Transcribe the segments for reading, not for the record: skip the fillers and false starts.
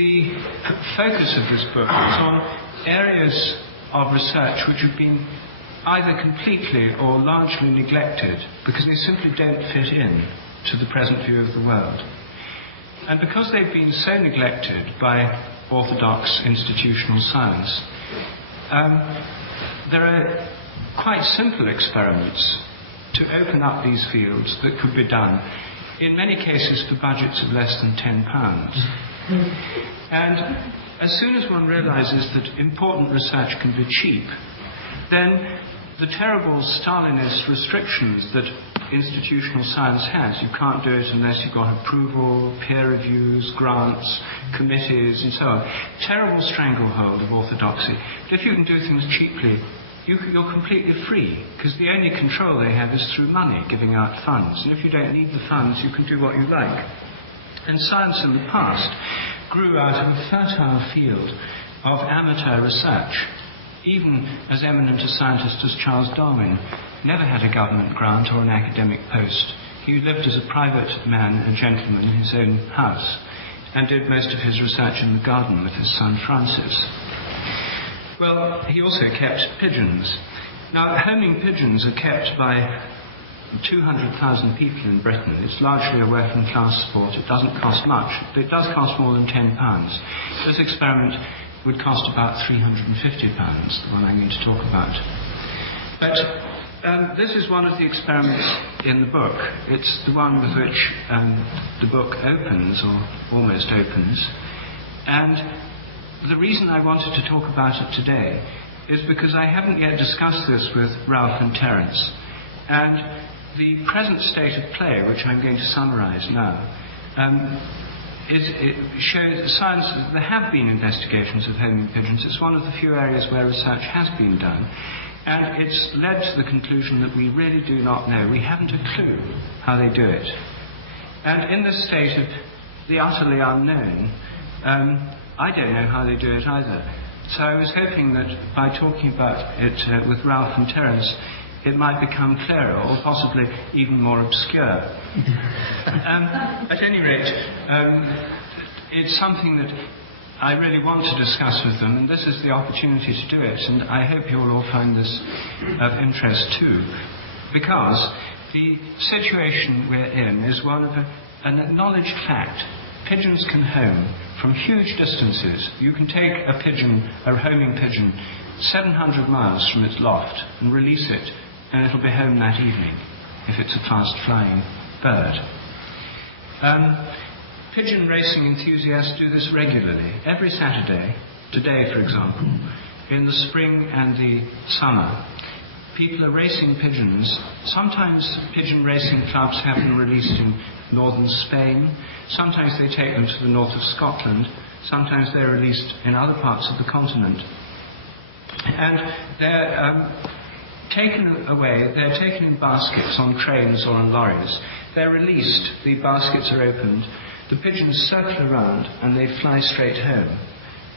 the focus of this book is on areas of research which have been either completely or largely neglected because they simply don't fit in to the present view of the world. And because they've been so neglected by orthodox institutional science, there are quite simple experiments to open up these fields that could be done, in many cases for budgets of less than £10. And as soon as one realizes that important research can be cheap, then the terrible Stalinist restrictions that institutional science has, you can't do it unless you've got approval, peer reviews, grants, committees, and so on. Terrible stranglehold of orthodoxy. But if you can do things cheaply, you're completely free, because the only control they have is through money, giving out funds. And if you don't need the funds, you can do what you like. And science in the past grew out of a fertile field of amateur research. Even as eminent a scientist as Charles Darwin never had a government grant or an academic post. He lived as a private man, a gentleman, in his own house, and did most of his research in the garden with his son Francis. Well, he also kept pigeons. Now, homing pigeons are kept by 200,000 people in Britain. It's largely a working class sport. It doesn't cost much, but it does cost more than £10. This experiment would cost about £350, the one I'm going to talk about. But this is one of the experiments in the book. It's the one with which the book opens, or almost opens. And the reason I wanted to talk about it today is because I haven't yet discussed this with Ralph and Terence. And the present state of play, which I'm going to summarize now, it shows science. There have been investigations of homing pigeons. It's one of the few areas where research has been done. And it's led to the conclusion that we really do not know. We haven't a clue how they do it. And in this state of the utterly unknown, I don't know how they do it either. So I was hoping that by talking about it with Ralph and Terence, it might become clearer, or possibly even more obscure. At any rate, it's something that I really want to discuss with them, and this is the opportunity to do it, and I hope you will all find this of interest too, because the situation we're in is one of an acknowledged fact. Pigeons can home from huge distances. You can take a pigeon, a homing pigeon, 700 miles from its loft and release it, and it'll be home that evening, if it's a fast-flying bird. Pigeon racing enthusiasts do this regularly. Every Saturday, today for example, in the spring and the summer, people are racing pigeons. Sometimes pigeon racing clubs have them released in northern Spain. Sometimes they take them to the north of Scotland. Sometimes they're released in other parts of the continent. And they're taken away, they're taken in baskets on trains or on lorries. They're released, the baskets are opened, the pigeons circle around and they fly straight home.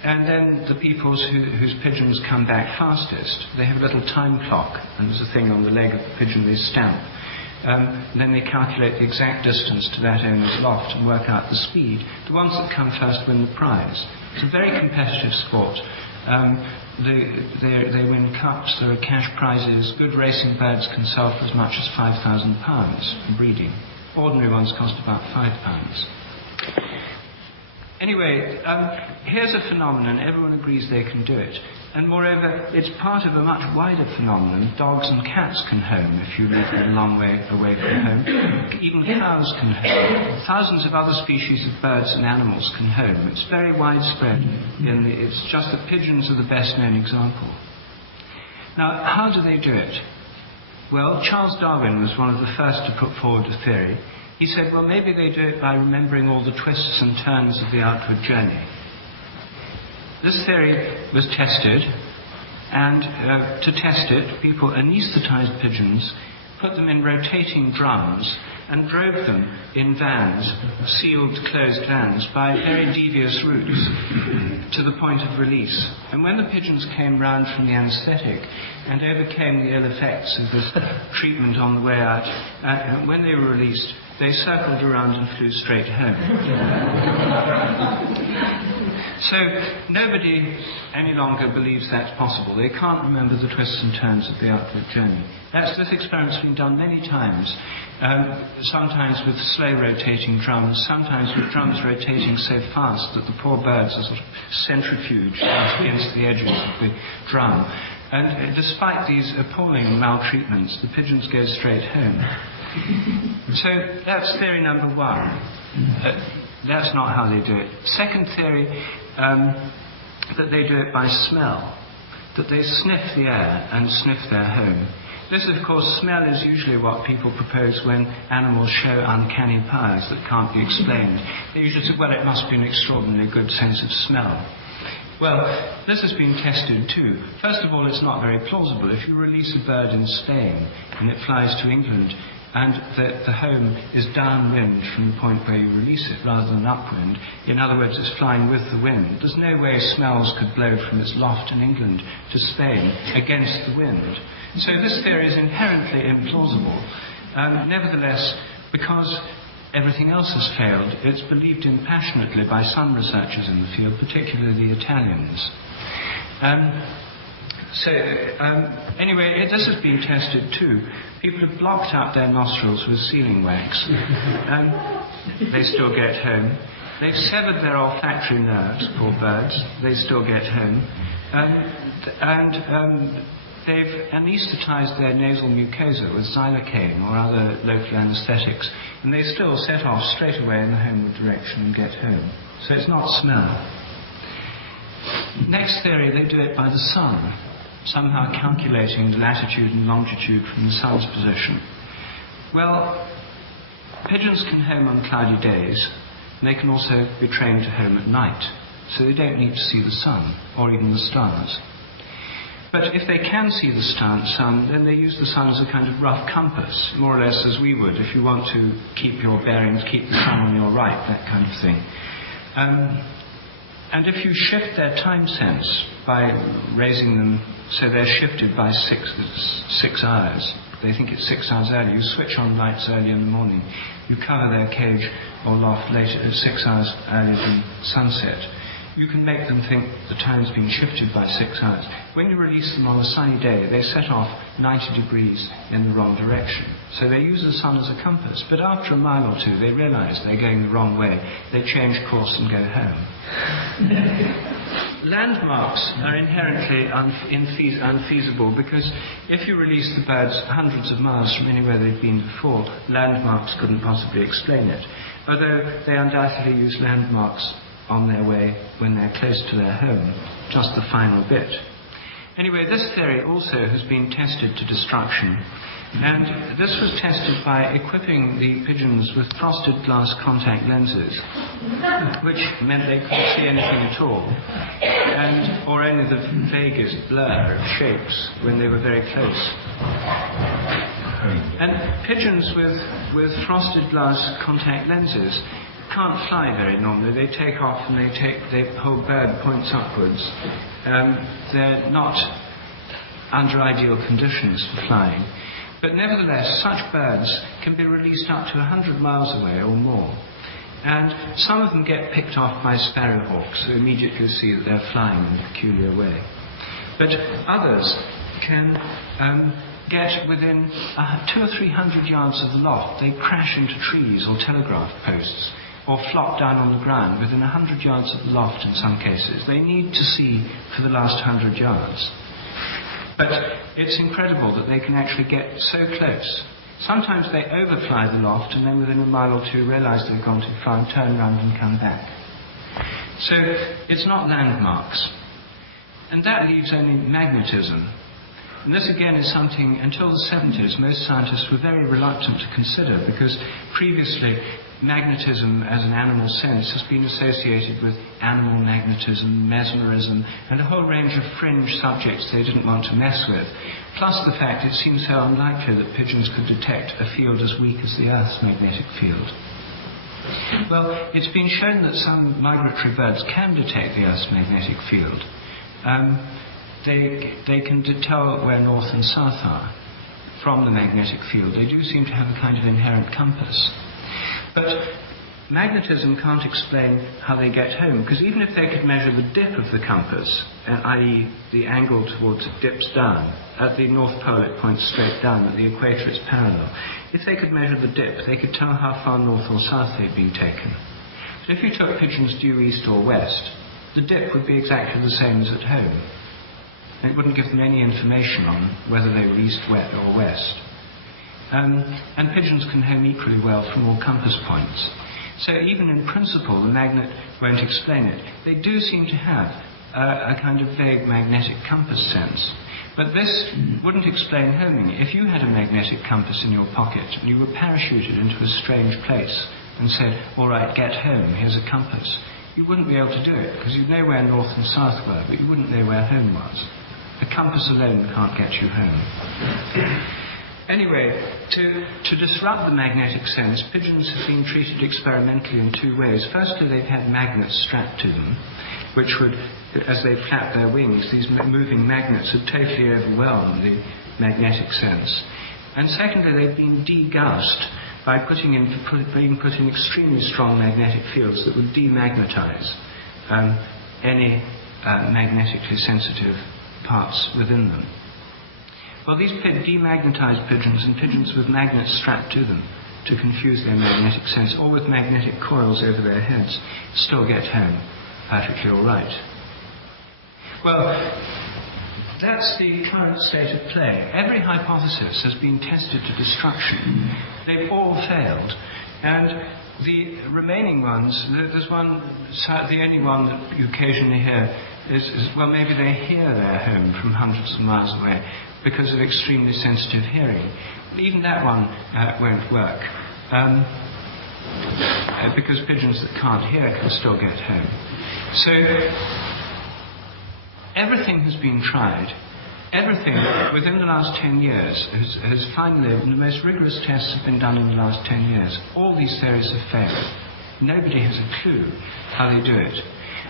And then the people whose pigeons come back fastest, they have a little time clock, and there's a thing on the leg of the pigeon they stamp. And then they calculate the exact distance to that owner's loft and work out the speed. The ones that come first win the prize. It's a very competitive sport. They win cups, there are cash prizes. Good racing birds can sell for as much as £5,000 for breeding. Ordinary ones cost about £5. Anyway, here's a phenomenon. Everyone agrees they can do it. And moreover, it's part of a much wider phenomenon. Dogs and cats can home if you live a long way away from home. Even cows can home. Thousands of other species of birds and animals can home. It's very widespread. It's just that pigeons are the best known example. Now, how do they do it? Well, Charles Darwin was one of the first to put forward a theory. He said, well, maybe they do it by remembering all the twists and turns of the outward journey. This theory was tested, and to test it, people anaesthetized pigeons, put them in rotating drums, and drove them in vans, sealed, closed vans, by very devious routes to the point of release. And when the pigeons came round from the anaesthetic and overcame the ill effects of this treatment on the way out, when they were released, they circled around and flew straight home. So nobody any longer believes that's possible. They can't remember the twists and turns of the outward journey. This experiment's been done many times, sometimes with slow rotating drums, sometimes with drums rotating so fast that the poor birds are sort of centrifuged against the edges of the drum. And despite these appalling maltreatments, the pigeons go straight home. So that's theory number one. That's not how they do it. Second theory, that they do it by smell, that they sniff the air and sniff their home. This, of course, smell is usually what people propose when animals show uncanny powers that can't be explained. They usually say, well, it must be an extraordinarily good sense of smell. Well, this has been tested too. First of all, it's not very plausible. If you release a bird in Spain and it flies to England, and the home is downwind from the point where you release it rather than upwind. In other words, it's flying with the wind. There's no way smells could blow from its loft in England to Spain against the wind. So this theory is inherently implausible. Nevertheless, because everything else has failed, it's believed in passionately by some researchers in the field, particularly the Italians. Anyway, this has been tested too. People have blocked up their nostrils with sealing wax. They still get home. They've severed their olfactory nerves, poor birds. They still get home. They've anaesthetized their nasal mucosa with xylocaine or other local anesthetics, and they still set off straight away in the homeward direction and get home. So it's not smell. Next theory, they do it by the sun, somehow calculating the latitude and longitude from the sun's position. Well, pigeons can home on cloudy days, and they can also be trained to home at night, so they don't need to see the sun, or even the stars. But if they can see the sun, then they use the sun as a kind of rough compass, more or less as we would if you want to keep your bearings, keep the sun on your right, that kind of thing. And if you shift their time sense by raising them so they're shifted by 6 hours, they think it's 6 hours early, you switch on lights early in the morning, you cover their cage or loft later at 6 hours earlier than sunset, you can make them think the time's been shifted by 6 hours. When you release them on a sunny day, they set off 90 degrees in the wrong direction. So they use the sun as a compass, but after a mile or two they realise they're going the wrong way. They change course and go home. Landmarks are inherently unfeasible because if you release the birds hundreds of miles from anywhere they've been before, landmarks couldn't possibly explain it. Although they undoubtedly use landmarks on their way when they're close to their home, just the final bit. Anyway, this theory also has been tested to destruction, and this was tested by equipping the pigeons with frosted glass contact lenses, which meant they couldn't see anything at all, or only the vaguest blur of shapes when they were very close. And pigeons with frosted glass contact lenses can't fly very normally. They take off and the whole bird points upwards. They're not under ideal conditions for flying. But nevertheless, such birds can be released up to 100 miles away or more. And some of them get picked off by sparrowhawks who immediately see that they're flying in a peculiar way. But others can get within 200 or 300 yards of the loft. They crash into trees or telegraph posts, or flop down on the ground within 100 yards of the loft in some cases. They need to see for the last 100 yards. But it's incredible that they can actually get so close. Sometimes they overfly the loft and then within a mile or two realise they've gone too far and turn around and come back. So it's not landmarks. And that leaves only magnetism. And this again is something, until the 70s, most scientists were very reluctant to consider, because previously magnetism as an animal sense has been associated with animal magnetism, mesmerism, and a whole range of fringe subjects they didn't want to mess with. Plus the fact it seems so unlikely that pigeons could detect a field as weak as the Earth's magnetic field. Well, it's been shown that some migratory birds can detect the Earth's magnetic field. They can tell where north and south are from the magnetic field. They do seem to have a kind of inherent compass. But magnetism can't explain how they get home, because even if they could measure the dip of the compass, i.e. the angle towards it dips down, at the North Pole it points straight down, at the equator it's parallel. If they could measure the dip, they could tell how far north or south they'd been taken. So if you took pigeons due east or west, the dip would be exactly the same as at home. And it wouldn't give them any information on whether they were east, west or west. And pigeons can home equally well from all compass points. So even in principle, the magnet won't explain it. They do seem to have a kind of vague magnetic compass sense. But this wouldn't explain homing. If you had a magnetic compass in your pocket and you were parachuted into a strange place and said, all right, get home, here's a compass, you wouldn't be able to do it, because you'd know where north and south were, but you wouldn't know where home was. A compass alone can't get you home. Anyway, to disrupt the magnetic sense, pigeons have been treated experimentally in two ways. Firstly, they've had magnets strapped to them, which would, as they flap their wings, these moving magnets would totally overwhelm the magnetic sense. And secondly, they've been degaussed by being put in extremely strong magnetic fields that would demagnetize any magnetically sensitive parts within them. Well, these demagnetized pigeons and pigeons with magnets strapped to them to confuse their magnetic sense, or with magnetic coils over their heads, still get home perfectly all right. Well, that's the current state of play. Every hypothesis has been tested to destruction. They've all failed. And the remaining ones, there's one, the only one that you occasionally hear is well, maybe they hear their home from hundreds of miles away because of extremely sensitive hearing. But even that one won't work. Because pigeons that can't hear can still get home. So everything has been tried. Everything within the last 10 years has finally, the most rigorous tests have been done in the last 10 years. All these theories have failed. Nobody has a clue how they do it.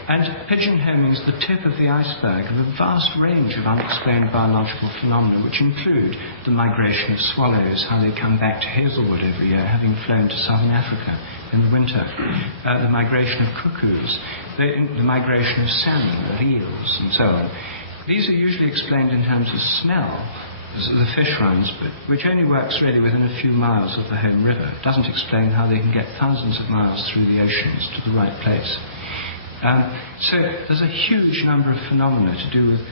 And pigeon homing is the tip of the iceberg of a vast range of unexplained biological phenomena, which include the migration of swallows, how they come back to Hazelwood every year, having flown to southern Africa in the winter, the migration of cuckoos, the migration of salmon, of eels, and so on. These are usually explained in terms of smell, as the fish runs, but which only works really within a few miles of the home river. It doesn't explain how they can get thousands of miles through the oceans to the right place. So there's a huge number of phenomena to do with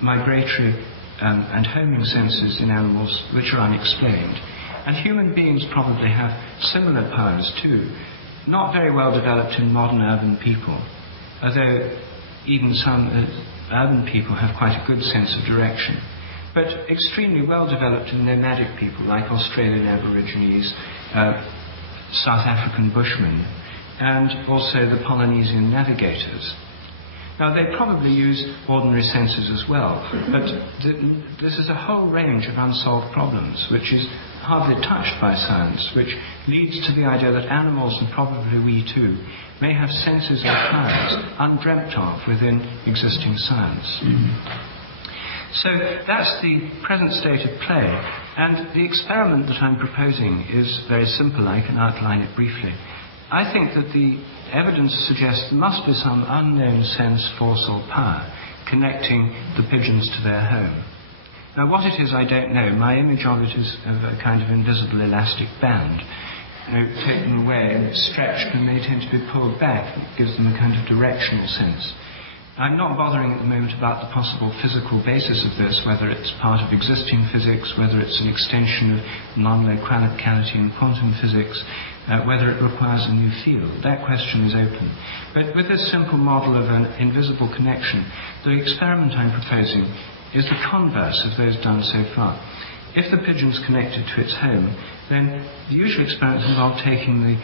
migratory and homing senses in animals which are unexplained. And human beings probably have similar powers too, not very well developed in modern urban people, although even some urban people have quite a good sense of direction, but extremely well developed in nomadic people like Australian Aborigines, South African Bushmen, and also the Polynesian navigators. Now, they probably use ordinary senses as well, but this is a whole range of unsolved problems which is hardly touched by science, which leads to the idea that animals, and probably we too, may have senses and powers undreamt of within existing science. So that's the present state of play, and the experiment that I'm proposing is very simple. I can outline it briefly. I think that the evidence suggests there must be some unknown sense, force or power connecting the pigeons to their home. Now what it is I don't know. My image of it is of a kind of invisible elastic band, taken away and it's stretched, and they tend to be pulled back. It gives them a kind of directional sense. I'm not bothering at the moment about the possible physical basis of this, whether it's part of existing physics, whether it's an extension of non-locality in quantum physics, whether it requires a new field. That question is open. But with this simple model of an invisible connection, the experiment I'm proposing is the converse of those done so far. If the pigeon's connected to its home, then the usual experiments involve taking the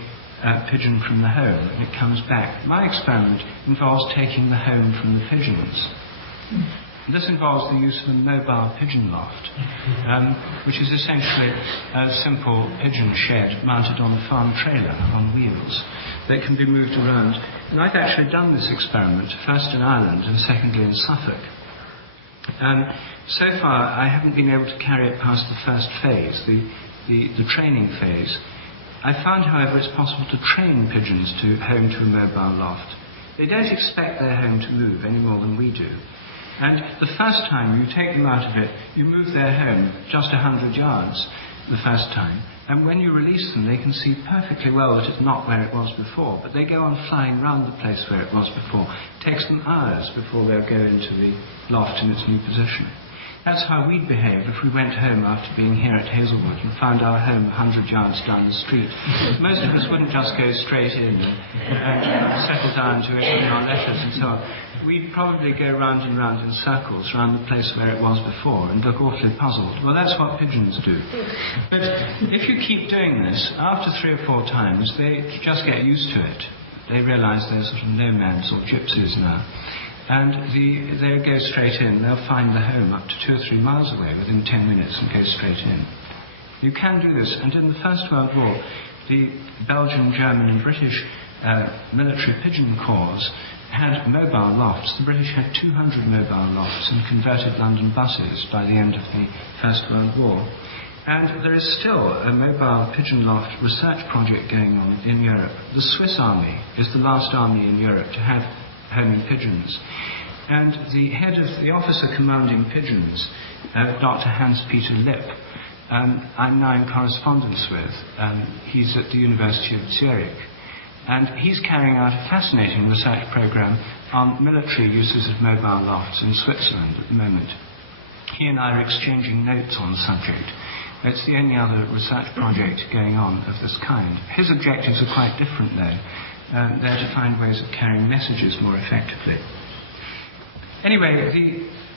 pigeon from the home and it comes back. My experiment involves taking the home from the pigeons. This involves the use of a mobile pigeon loft, which is essentially a simple pigeon shed mounted on a farm trailer on wheels that can be moved around. And I've actually done this experiment, first in Ireland and secondly in Suffolk. So far I haven't been able to carry it past the first phase, the training phase. I found, however, it's possible to train pigeons to home to a mobile loft. They don't expect their home to move any more than we do. And the first time you take them out of it, you move their home just 100 yards the first time. And when you release them, they can see perfectly well that it's not where it was before. But they go on flying round the place where it was before. It takes them hours before they'll go into the loft in its new position. That's how we'd behave if we went home after being here at Hazelwood and found our home 100 yards down the street. Most of us wouldn't just go straight in and settle down to issue our letters and so on. We'd probably go round and round in circles around the place where it was before and look awfully puzzled. Well, that's what pigeons do. But if you keep doing this, after 3 or 4 times, they just get used to it. They realise they're sort of nomads or gypsies now. And they'll go straight in. They'll find the home up to 2 or 3 miles away within 10 minutes and go straight in. You can do this. And in the First World War, the Belgian, German and British military pigeon corps had mobile lofts. The British had 200 mobile lofts and converted London buses by the end of the First World War. And there is still a mobile pigeon loft research project going on in Europe. The Swiss army is the last army in Europe to have homing pigeons. And the head of the officer commanding pigeons, Dr. Hans-Peter Lipp, I'm now in correspondence with. He's at the University of Zurich. And he's carrying out a fascinating research program on military uses of mobile lofts in Switzerland at the moment. He and I are exchanging notes on the subject. It's the only other research project going on of this kind. His objectives are quite different, though. They're to find ways of carrying messages more effectively. Anyway,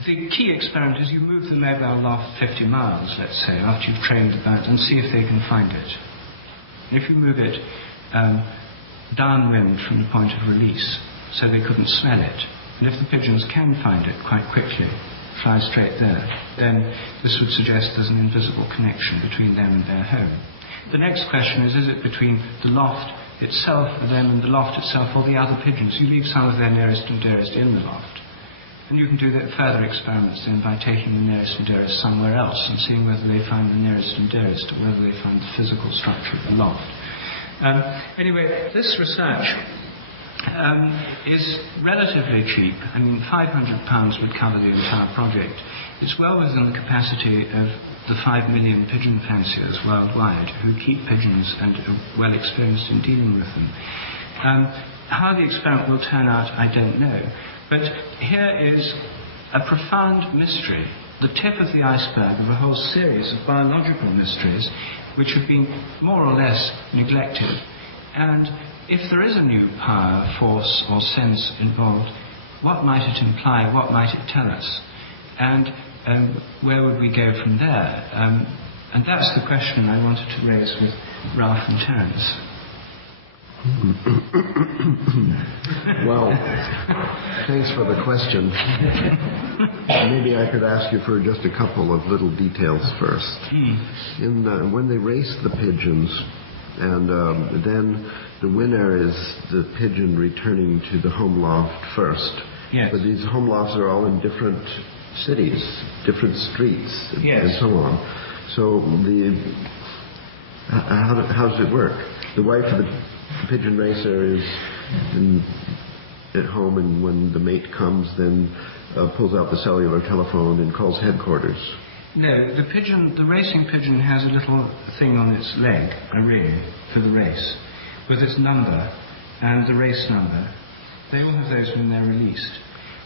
the key experiment is you move the mobile loft 50 miles, let's say, after you've trained the birds, and see if they can find it. If you move it downwind from the point of release, so they couldn't smell it, and if the pigeons can find it quite quickly, fly straight there, then this would suggest there's an invisible connection between them and their home. The next question is it between the loft itself for them and the loft itself or the other pigeons? You leave some of their nearest and dearest in the loft. And you can do that further experiments then by taking the nearest and dearest somewhere else and seeing whether they find the nearest and dearest or whether they find the physical structure of the loft. Anyway, this research is relatively cheap. I mean, £500 would cover the entire project. It's well within the capacity of the 5 million pigeon fanciers worldwide who keep pigeons and are well experienced in dealing with them. How the experiment will turn out, I don't know. But here is a profound mystery, the tip of the iceberg of a whole series of biological mysteries which have been more or less neglected. And if there is a new power, force or sense involved, what might it imply, what might it tell us? And where would we go from there? And that's the question I wanted to raise with Ralph and Terence. Well, thanks for the question. Maybe I could ask you for just a couple of little details first. When they race the pigeons, and then the winner is the pigeon returning to the home loft first. Yes. But these home lofts are all in different cities, different streets, yes, and so on. So how does it work? The wife of the pigeon racer is at home, and when the mate comes, then pulls out the cellular telephone and calls headquarters. No, the racing pigeon has a little thing on its leg, a ring, for the race, with its number and the race number. They all have those when they're released.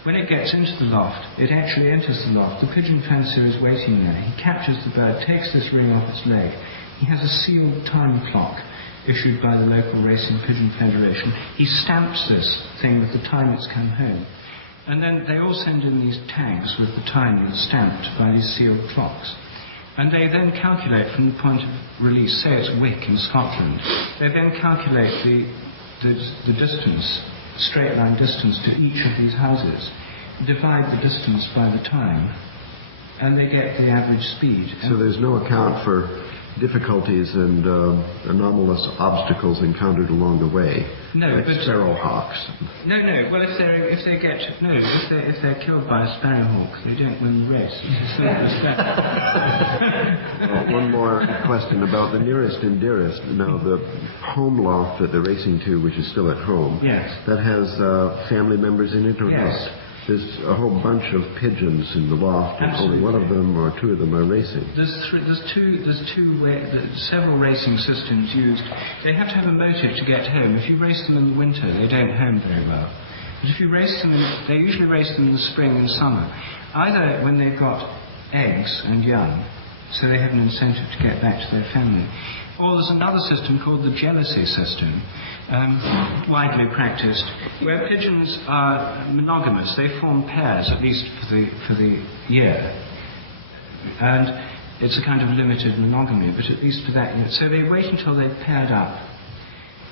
When it gets into the loft, it actually enters the loft. The pigeon fancier is waiting there. He captures the bird, takes this ring off its leg. He has a sealed time clock issued by the local Racing Pigeon Federation. He stamps this thing with the time it's come home. And then they all send in these tags with the time stamped by these sealed clocks. And they then calculate from the point of release, say it's Wick in Scotland, they then calculate the distance, straight line distance to each of these houses, divide the distance by the time, and they get the average speed. So there's no account for difficulties and anomalous obstacles encountered along the way, No, like but sparrowhawks. No. Well, if they're killed by a sparrowhawk, they don't win the race. It's as simple as that. One more question about the nearest and dearest. Now, the home loft that they're racing to, which is still at home, Yes. that has family members in it or Yes. not? There's a whole bunch of pigeons in the loft, and only one of them or two of them are racing. There's several racing systems used. They have to have a motive to get home. If you race them in the winter, they don't home very well. But if you race them, they usually race them in the spring and summer, either when they've got eggs and young, so they have an incentive to get back to their family. Or there's another system called the jealousy system, widely practiced, where pigeons are monogamous. They form pairs, at least for the year. And it's a kind of limited monogamy, but at least for that year. So they wait until they've paired up.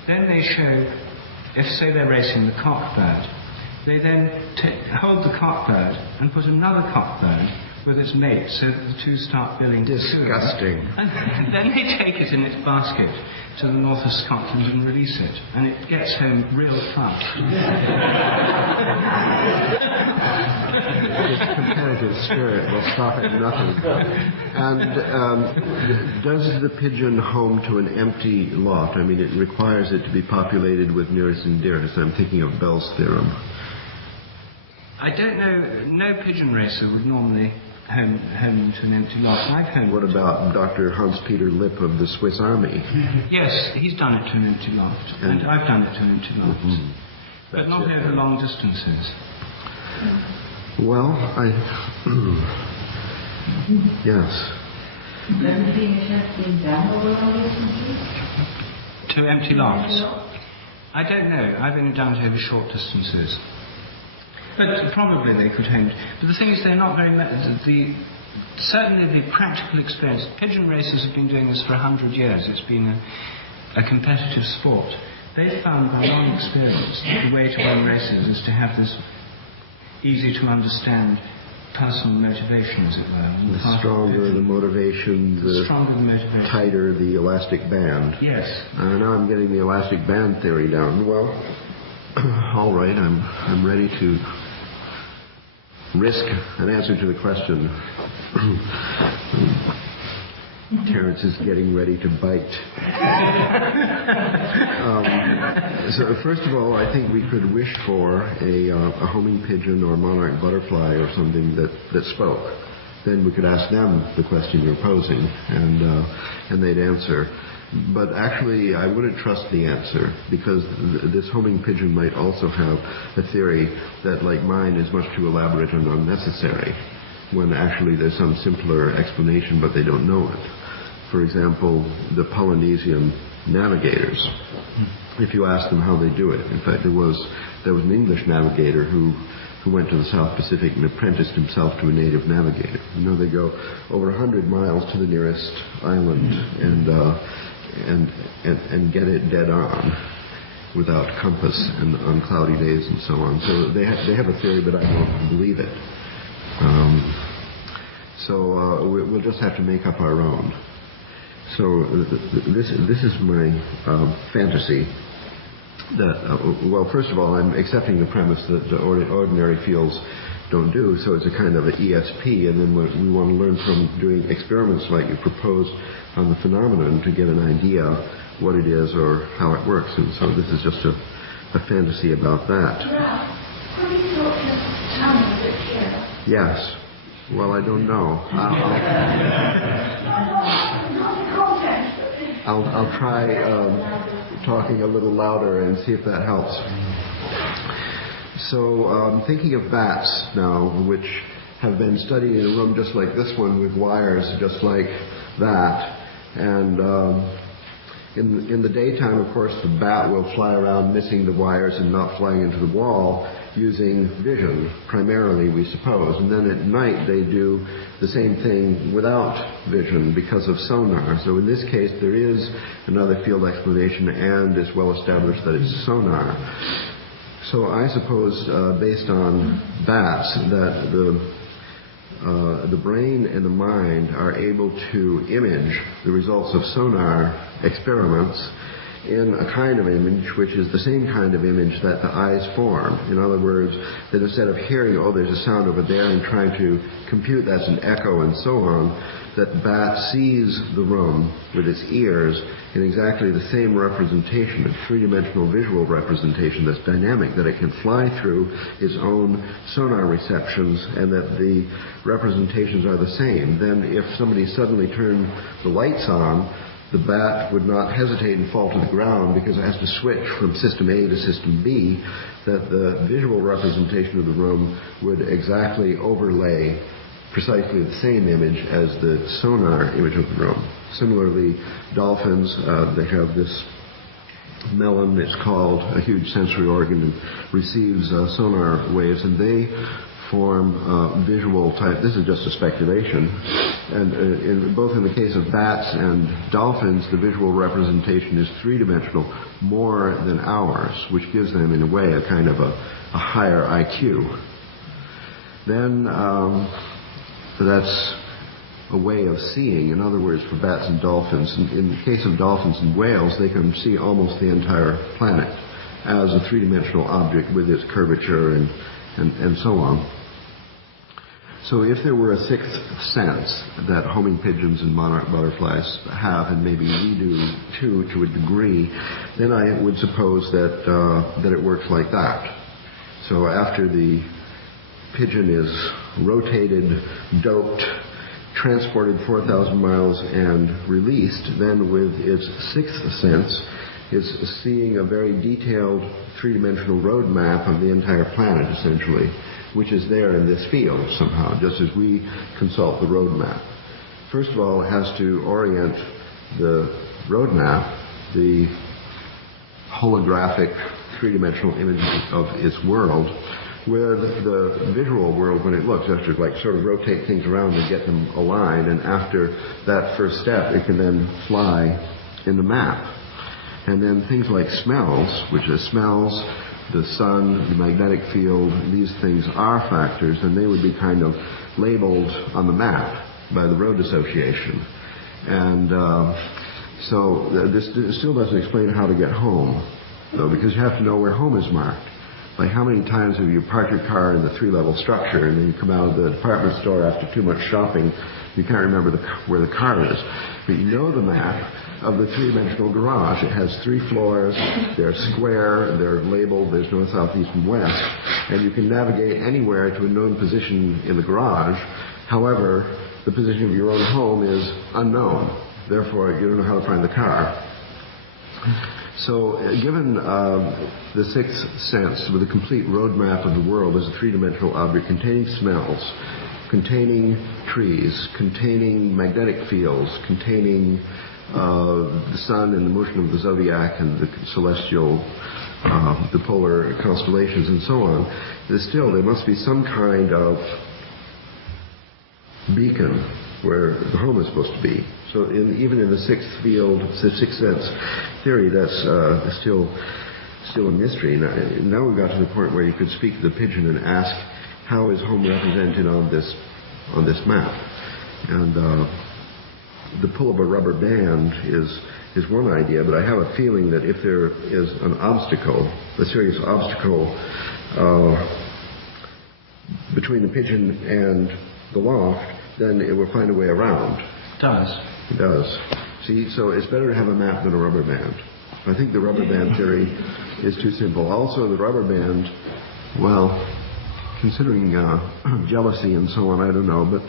Then they show, if say they're racing the cockbird, they then hold the cockbird and put another cockbird with its mate, so that the two start billing. Disgusting. And then they take it in its basket to the north of Scotland and release it, and it gets home real fast. Its competitive spirit will stop at nothing. And does the pigeon home to an empty loft? I mean, it requires it to be populated with nearest and dearest. I'm thinking of Bell's theorem. I don't know. No pigeon racer would normally home to an empty loft. I've homed. What about Dr. Hans-Peter Lipp of the Swiss Army? Yes, he's done it to an empty loft, and I've done it to an empty loft, but not over long distances. Well, yes. To empty lofts? I don't know. I've only done it over short distances. But probably they could home. But the thing is, they're not very certainly the practical experience. Pigeon racers have been doing this for 100 years. It's been a competitive sport. They've found by long experience that the way to win races is to have this easy to understand personal motivation, as it were. The stronger the motivation, the tighter the elastic band. Yes. Now I'm getting the elastic band theory down. Well, all right, I'm ready to risk an answer to the question. Terence is getting ready to bite. So first of all, I think we could wish for a homing pigeon or monarch butterfly or something that spoke. Then we could ask them the question you're posing, and they'd answer. But actually, I wouldn't trust the answer, because this homing pigeon might also have a theory that, like mine, is much too elaborate and unnecessary, when actually there's some simpler explanation, but they don't know it. For example, the Polynesian navigators. If you ask them how they do it, in fact, there was an English navigator who went to the South Pacific and apprenticed himself to a native navigator. You know, they go over 100 miles to the nearest island and get it dead on without compass and on cloudy days and so on. So they have a theory, but I don't believe it. So we'll just have to make up our own. So this is my fantasy. That well, first of all, I'm accepting the premise that the ordinary fields don't do. So it's a kind of an ESP, and then we want to learn from doing experiments like you proposed on the phenomenon to get an idea what it is or how it works. And so this is just a fantasy about that. Yes. Well, I don't know. I'll try talking a little louder and see if that helps. So thinking of bats now, which have been studied in a room just like this one with wires just like that. And in the daytime, of course, the bat will fly around missing the wires and not flying into the wall using vision, primarily, we suppose. And then at night, they do the same thing without vision because of sonar. So in this case, there is another field explanation, and it's well established that it's sonar. So I suppose, based on bats, that the brain and the mind are able to image the results of sonar experiments in a kind of image which is the same kind of image that the eyes form. In other words, that instead of hearing, oh, there's a sound over there, and trying to compute that's an echo and so on, that the bat sees the room with its ears in exactly the same representation, a three-dimensional visual representation that's dynamic, that it can fly through its own sonar receptions, and that the representations are the same. Then if somebody suddenly turned the lights on, the bat would not hesitate and fall to the ground because it has to switch from system A to system B, that the visual representation of the room would exactly overlay precisely the same image as the sonar image of the room. Similarly, dolphins, they have this melon, it's called, a huge sensory organ, and receives sonar waves, and they form visual type. This is just a speculation. And both in the case of bats and dolphins, the visual representation is three-dimensional more than ours, which gives them, in a way, a kind of a higher IQ. Then that's a way of seeing. In other words, for bats and dolphins, in the case of dolphins and whales, they can see almost the entire planet as a three-dimensional object with its curvature and so on. So if there were a sixth sense that homing pigeons and monarch butterflies have, and maybe we do too to a degree, then I would suppose that it works like that. So after the pigeon is rotated, doped, transported 4,000 miles and released, then with its sixth sense is seeing a very detailed three-dimensional road map of the entire planet, essentially, which is there in this field somehow, just as we consult the road map. First of all, it has to orient the road map, the holographic three-dimensional image of its world, with the visual world when it looks. It has to sort of rotate things around and get them aligned, and after that first step, it can then fly in the map. And then things like smells, which are smells, the sun, the magnetic field, these things are factors, and they would be kind of labeled on the map by the road association. And so this still doesn't explain how to get home, though, because you have to know where home is marked. Like, how many times have you parked your car in the three-level structure and then you come out of the department store after too much shopping, you can't remember where the car is. But you know the map of the three-dimensional garage. It has 3 floors, they're square, they're labeled, there's north, south, east, and west, and you can navigate anywhere to a known position in the garage. However, the position of your own home is unknown. Therefore, you don't know how to find the car. So, given the sixth sense with a complete roadmap of the world as a three-dimensional object containing smells, containing trees, containing magnetic fields, containing the sun and the motion of the zodiac and the celestial, the polar constellations and so on, there must be some kind of beacon where the home is supposed to be. So even in the sixth field, the sixth sense theory, that's still a mystery. Now we've got to the point where you could speak to the pigeon and ask, how is home represented on this map? And the pull of a rubber band is one idea, but I have a feeling that if there is an obstacle, a serious obstacle between the pigeon and the loft, then it will find a way around. It does. It does. See, so it's better to have a map than a rubber band. I think the rubber band theory is too simple. Also, the rubber band, well, considering jealousy and so on, I don't know, but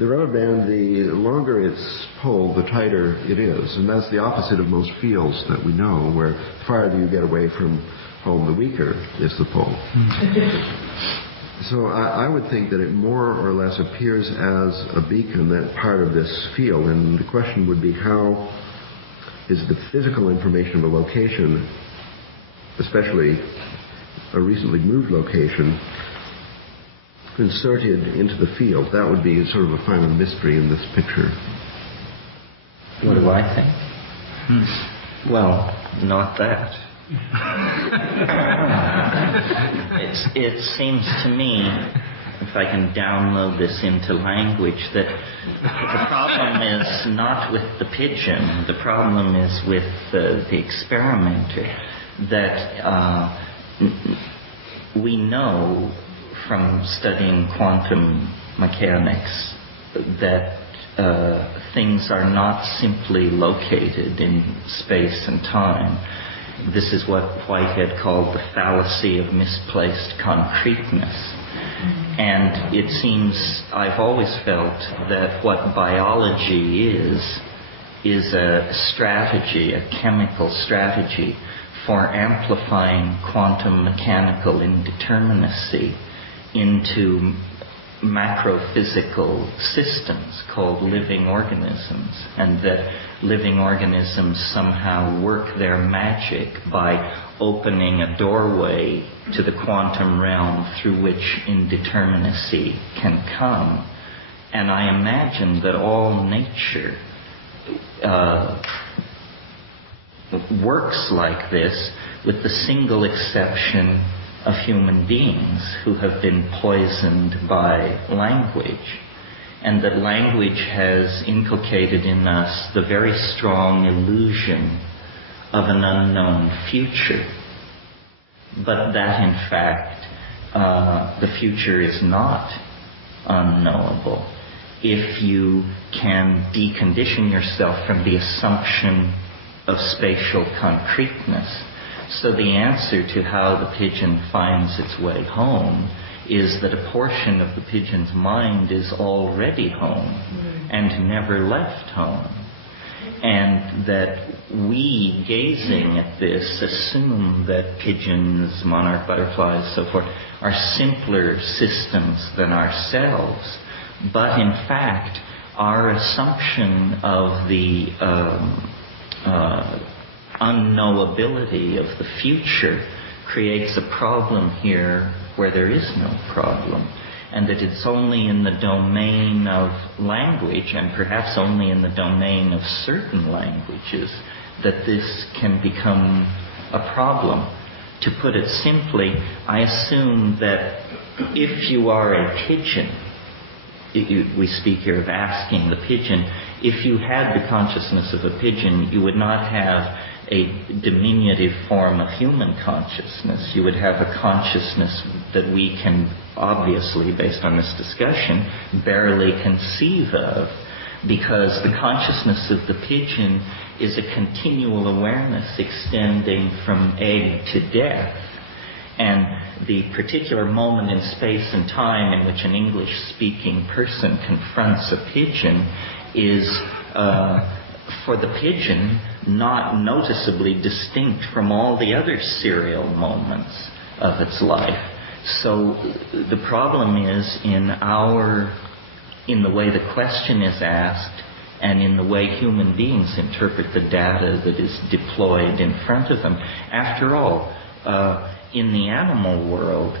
the rubber band, the longer it's pulled, the tighter it is. And that's the opposite of most fields that we know, where the farther you get away from home, the weaker is the pull. So I would think that it more or less appears as a beacon, that part of this field. And the question would be, how is the physical information of a location, especially a recently moved location, inserted into the field? That would be sort of a final mystery in this picture. What do I think? Well, not that. It seems to me if I can download this into language, that the problem is not with the pigeon, the problem is with the experimenter, that we know from studying quantum mechanics that things are not simply located in space and time. This is what Whitehead called the fallacy of misplaced concreteness. And it seems, I've always felt that what biology is a strategy, a chemical strategy for amplifying quantum mechanical indeterminacy into macrophysical systems called living organisms, and that living organisms somehow work their magic by opening a doorway to the quantum realm through which indeterminacy can come. And I imagine that all nature works like this, with the single exception of human beings who have been poisoned by language, and that language has inculcated in us the very strong illusion of an unknown future, but that in fact the future is not unknowable if you can decondition yourself from the assumption of spatial concreteness. So the answer to how the pigeon finds its way home is that a portion of the pigeon's mind is already home and never left home. And that we, gazing at this, assume that pigeons, monarch butterflies, so forth, are simpler systems than ourselves. But in fact, our assumption of the unknowability of the future creates a problem here where there is no problem, and that it's only in the domain of language, and perhaps only in the domain of certain languages, that this can become a problem. To put it simply, I assume that if you are a pigeon, we speak here of asking the pigeon, if you had the consciousness of a pigeon, you would not have a diminutive form of human consciousness. You would have a consciousness that we can, obviously, based on this discussion, barely conceive of, because the consciousness of the pigeon is a continual awareness extending from egg to death. And the particular moment in space and time in which an English-speaking person confronts a pigeon is, for the pigeon, not noticeably distinct from all the other serial moments of its life. So the problem is in the way the question is asked, and in the way human beings interpret the data that is deployed in front of them. After all, in the animal world,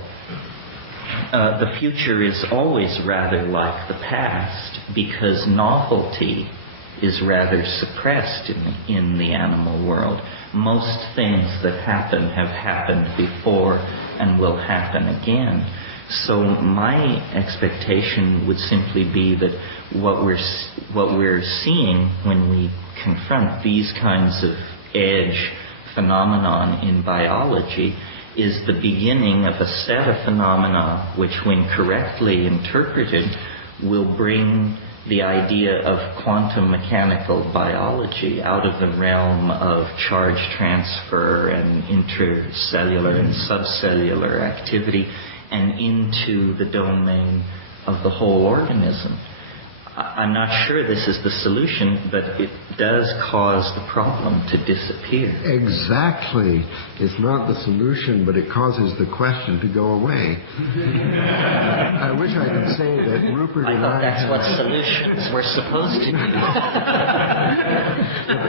the future is always rather like the past, because novelty is rather suppressed in the animal world. Most things that happen have happened before and will happen again. So my expectation would simply be that what we're seeing when we confront these kinds of edge phenomenon in biology is the beginning of a set of phenomena which, when correctly interpreted, will bring the idea of quantum mechanical biology out of the realm of charge transfer and intercellular and subcellular activity and into the domain of the whole organism. I'm not sure this is the solution, but it does cause the problem to disappear. Exactly. It's not the solution, but it causes the question to go away. I wish I could say that Rupert I and thought I that's had, what solutions were supposed to do.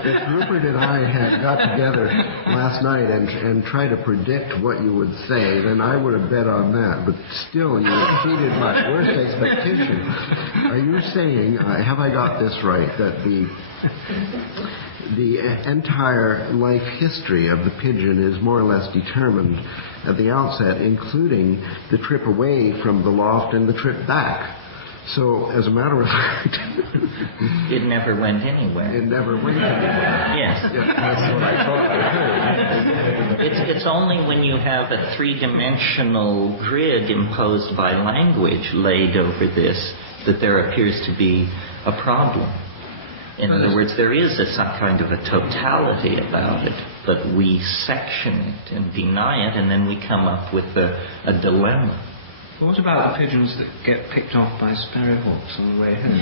if Rupert and I had got together last night and tried to predict what you would say, then I would have bet on that. But still, you exceeded my worst expectation. Are you saying, have I got this right, that the entire life history of the pigeon is more or less determined at the outset, including the trip away from the loft and the trip back? So, as a matter of fact, It never went anywhere. it never went anywhere. Yes. Yeah, that's what I thought I heard. It's only when you have a three-dimensional grid imposed by language laid over this that there appears to be a problem. In other words, there is some kind of a totality about it, but we section it and deny it, and then we come up with a dilemma. Well, what about the pigeons that get picked off by sparrowhawks on the way home?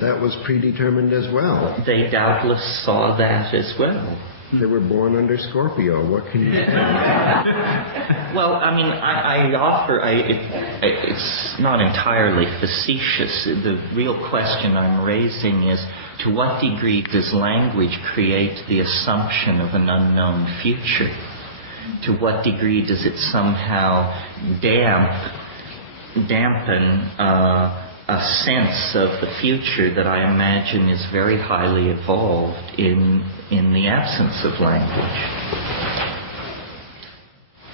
That was predetermined as well. They doubtless saw that as well. They were born under Scorpio. What can you say? Well, I mean, it's not entirely facetious. The real question I'm raising is, to what degree does language create the assumption of an unknown future? To what degree does it somehow dampen a sense of the future that I imagine is very highly evolved in the absence of language?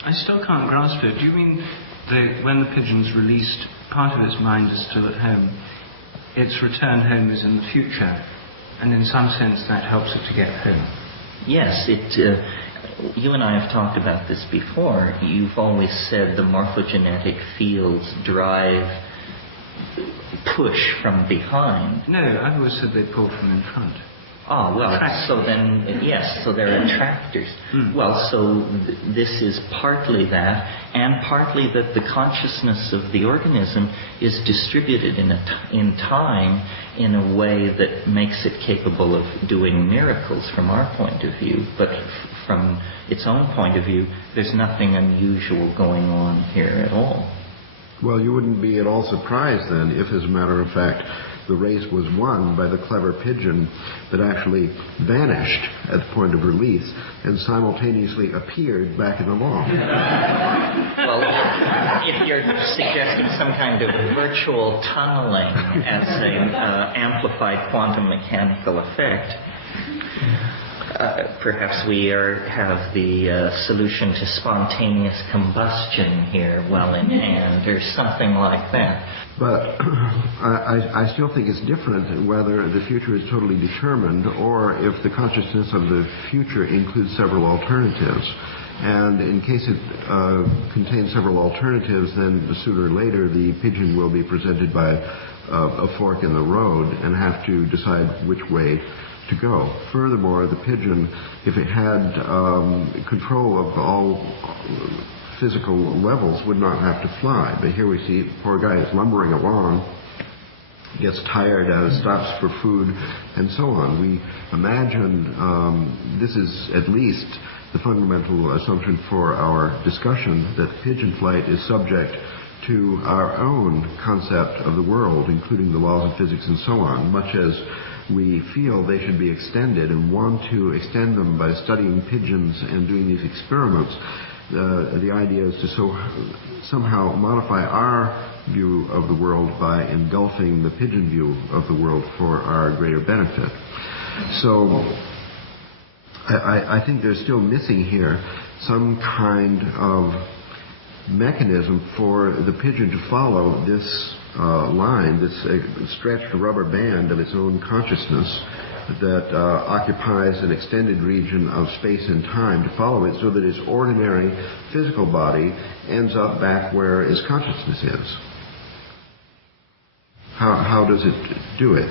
I still can't grasp it. Do you mean that when the pigeon's released, part of its mind is still at home, its return home is in the future, and in some sense that helps it to get home? Yes, you and I have talked about this before. You've always said the morphogenetic fields push from behind. No, I've always said they pull from in front. Ah, well, Attractors. so then, yes, so they're attractors. Well, so this is partly that, and partly that the consciousness of the organism is distributed in time in a way that makes it capable of doing miracles from our point of view. But from its own point of view, there's nothing unusual going on here at all. Well, you wouldn't be at all surprised then if, as a matter of fact, the race was won by the clever pigeon that actually vanished at the point of release and simultaneously appeared back in the loft. Well, if you're suggesting some kind of virtual tunneling as an amplified quantum mechanical effect, perhaps we have the solution to spontaneous combustion here well in hand, or something like that. But I still think it's different whether the future is totally determined or if the consciousness of the future includes several alternatives. And in case it contains several alternatives, then sooner or later the pigeon will be presented by a fork in the road and have to decide which way to go. Furthermore, the pigeon, if it had control of all physical levels, would not have to fly. But here we see the poor guy is lumbering along, gets tired, stops for food, and so on. We imagine this is at least the fundamental assumption for our discussion, that pigeon flight is subject to our own concept of the world, including the laws of physics and so on, much as we feel they should be extended and want to extend them by studying pigeons and doing these experiments. The idea is to somehow modify our view of the world by engulfing the pigeon view of the world for our greater benefit. So I think there's still missing here some kind of mechanism for the pigeon to follow this line, this stretched rubber band of its own consciousness that occupies an extended region of space and time, to follow it so that its ordinary physical body ends up back where its consciousness is. How does it do it?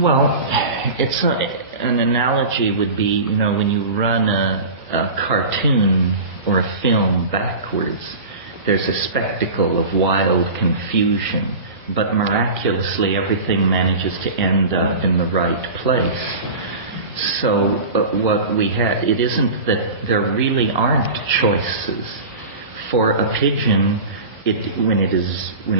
Well, an analogy would be, when you run a cartoon or a film backwards, there's a spectacle of wild confusion, but miraculously everything manages to end up in the right place. So what we have, it isn't that there really aren't choices. For a pigeon, when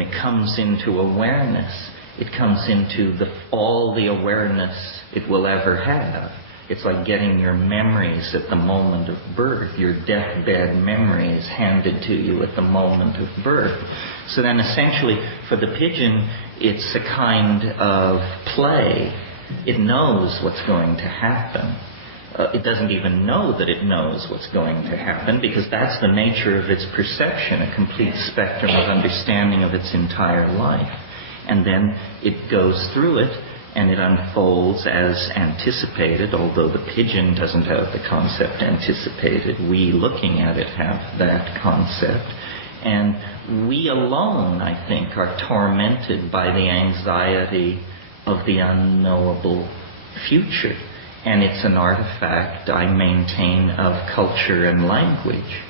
it comes into awareness, it comes into all the awareness it will ever have. It's like getting your memories at the moment of birth. Your deathbed memory is handed to you at the moment of birth. So then essentially, for the pigeon, it's a kind of play. It knows what's going to happen. It doesn't even know that it knows what's going to happen, because that's the nature of its perception, a complete spectrum of understanding of its entire life. And then it goes through it, and it unfolds as anticipated, although the pigeon doesn't have the concept anticipated. We, looking at it, have that concept. And we alone, I think, are tormented by the anxiety of the unknowable future. And it's an artifact, I maintain, of culture and language.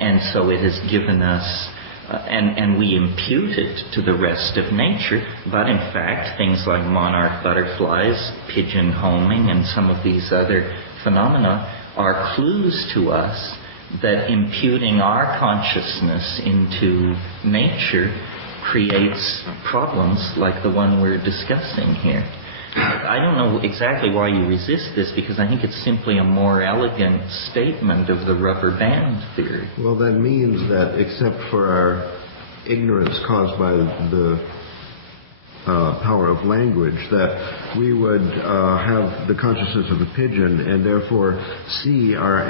And so it has given us, and we impute it to the rest of nature, but in fact things like monarch butterflies, pigeon homing, and some of these other phenomena are clues to us that imputing our consciousness into nature creates problems like the one we're discussing here. I don't know exactly why you resist this, because I think it's simply a more elegant statement of the rubber band theory. Well, that means that except for our ignorance caused by the power of language, that we would have the consciousness of a pigeon and therefore see our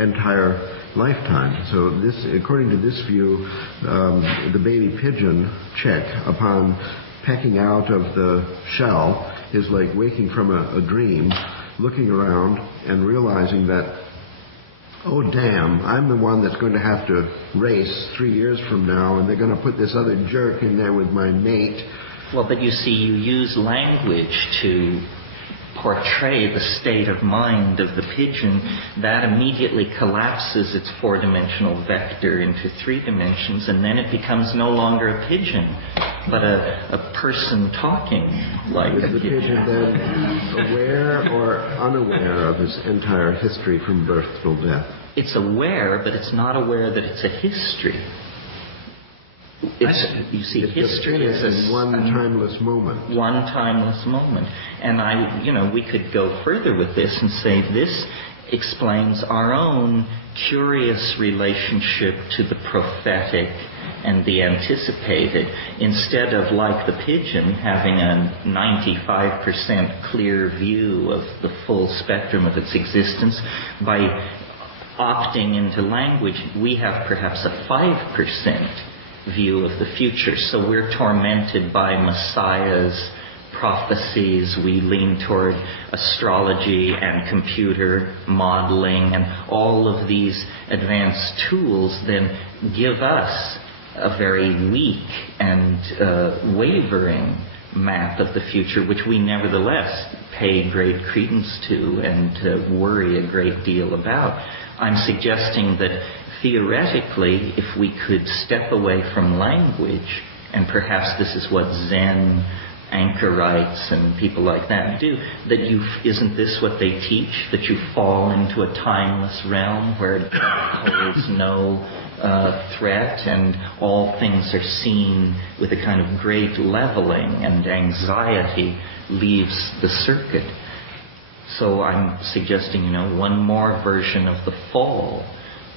entire lifetime. So this, according to this view, the baby pigeon chick, upon pecking out of the shell, is like waking from a dream, looking around and realizing that, oh damn, I'm the one that's going to have to race 3 years from now, and they're going to put this other jerk in there with my mate. Well, but you see, you use language to portray the state of mind of the pigeon. That immediately collapses its four-dimensional vector into 3 dimensions, and then it becomes no longer a pigeon, but a person talking like a pigeon. Is the pigeon then aware or unaware of its entire history from birth till death? It's aware, but it's not aware that it's a history. You see, history is one timeless moment. One timeless moment. And we could go further with this and say this explains our own curious relationship to the prophetic and the anticipated. Instead of, like the pigeon, having a 95% clear view of the full spectrum of its existence, by opting into language, we have perhaps a 5% view of the future. So we're tormented by messiahs, prophecies. We lean toward astrology and computer modeling, and all of these advanced tools then give us a very weak and wavering map of the future, which we nevertheless pay great credence to and worry a great deal about. I'm suggesting that theoretically, if we could step away from language, and perhaps this is what Zen anchorites and people like that do, that isn't this what they teach? That you fall into a timeless realm where it holds no threat, and all things are seen with a kind of great leveling, and anxiety leaves the circuit. So I'm suggesting, one more version of the fall,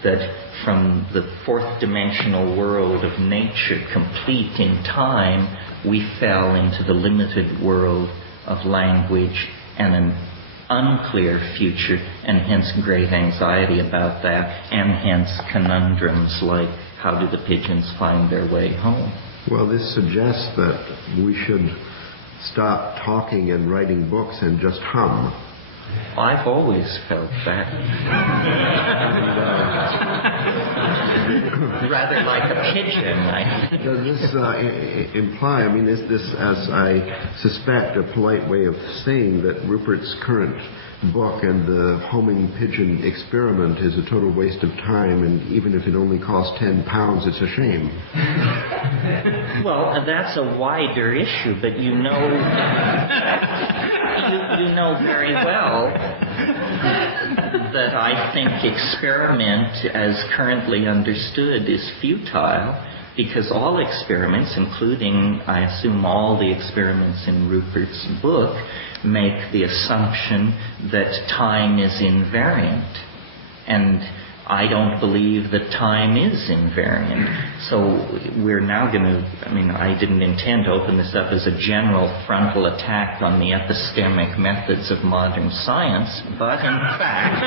that from the fourth dimensional world of nature, complete in time, we fell into the limited world of language and an unclear future, and hence great anxiety about that, and hence conundrums like, how do the pigeons find their way home? Well, this suggests that we should stop talking and writing books and just hum. I've always felt that. Rather like a pigeon. Does this imply, is this, as I suspect, a polite way of saying that Rupert's current book and the homing pigeon experiment is a total waste of time, and even if it only costs £10, it's a shame? Well, that's a wider issue, but you know very well that I think experiment as currently understood is futile, because all experiments, including, I assume, all the experiments in Rupert's book, make the assumption that time is invariant. And I don't believe that time is invariant. So we're now going to, I didn't intend to open this up as a general frontal attack on the epistemic methods of modern science, but in fact,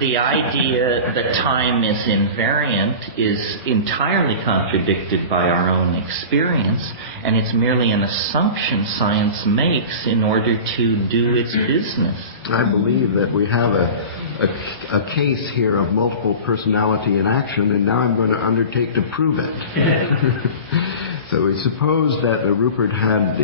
the idea that time is invariant is entirely contradicted by our own experience, and it's merely an assumption science makes in order to do its business. I believe that we have a case here of multiple personality in action, and now I'm going to undertake to prove it. So we suppose that Rupert had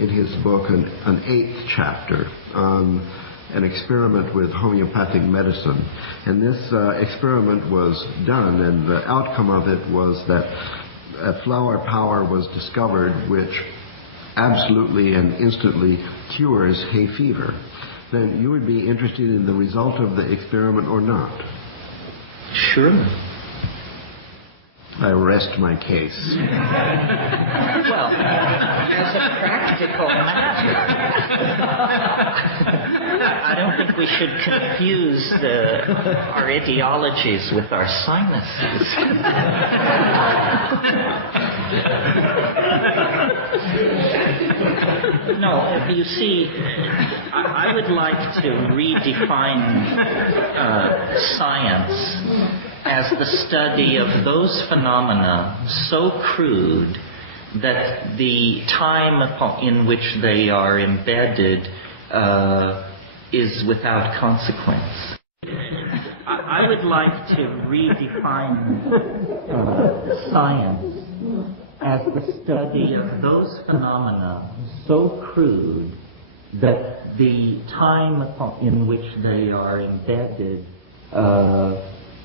in his book an 8th chapter on an experiment with homeopathic medicine. And this experiment was done, and the outcome of it was that a flower power was discovered which absolutely and instantly cures hay fever. Then you would be interested in the result of the experiment or not? Sure. I rest my case. Well, as a practical matter, I don't think we should confuse our ideologies with our sinuses. No, you see, I would like to redefine science as the study of those phenomena so crude that the time in which they are embedded is without consequence. I would like to redefine science as the study of those phenomena so crude that the time in which they are embedded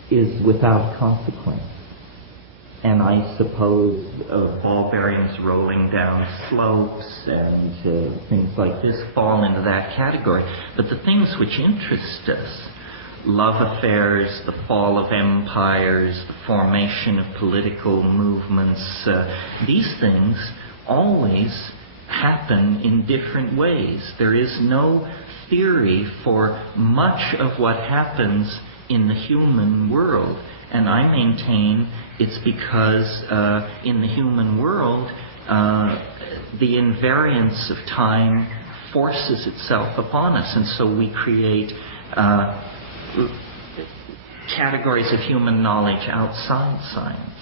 is without consequence. And I suppose ball bearings rolling down slopes and things like this fall into that category. But the things which interest us, love affairs, the fall of empires, the formation of political movements, these things always happen in different ways. There is no theory for much of what happens in the human world. And I maintain it's because in the human world, the invariance of time forces itself upon us. And so we create categories of human knowledge outside science,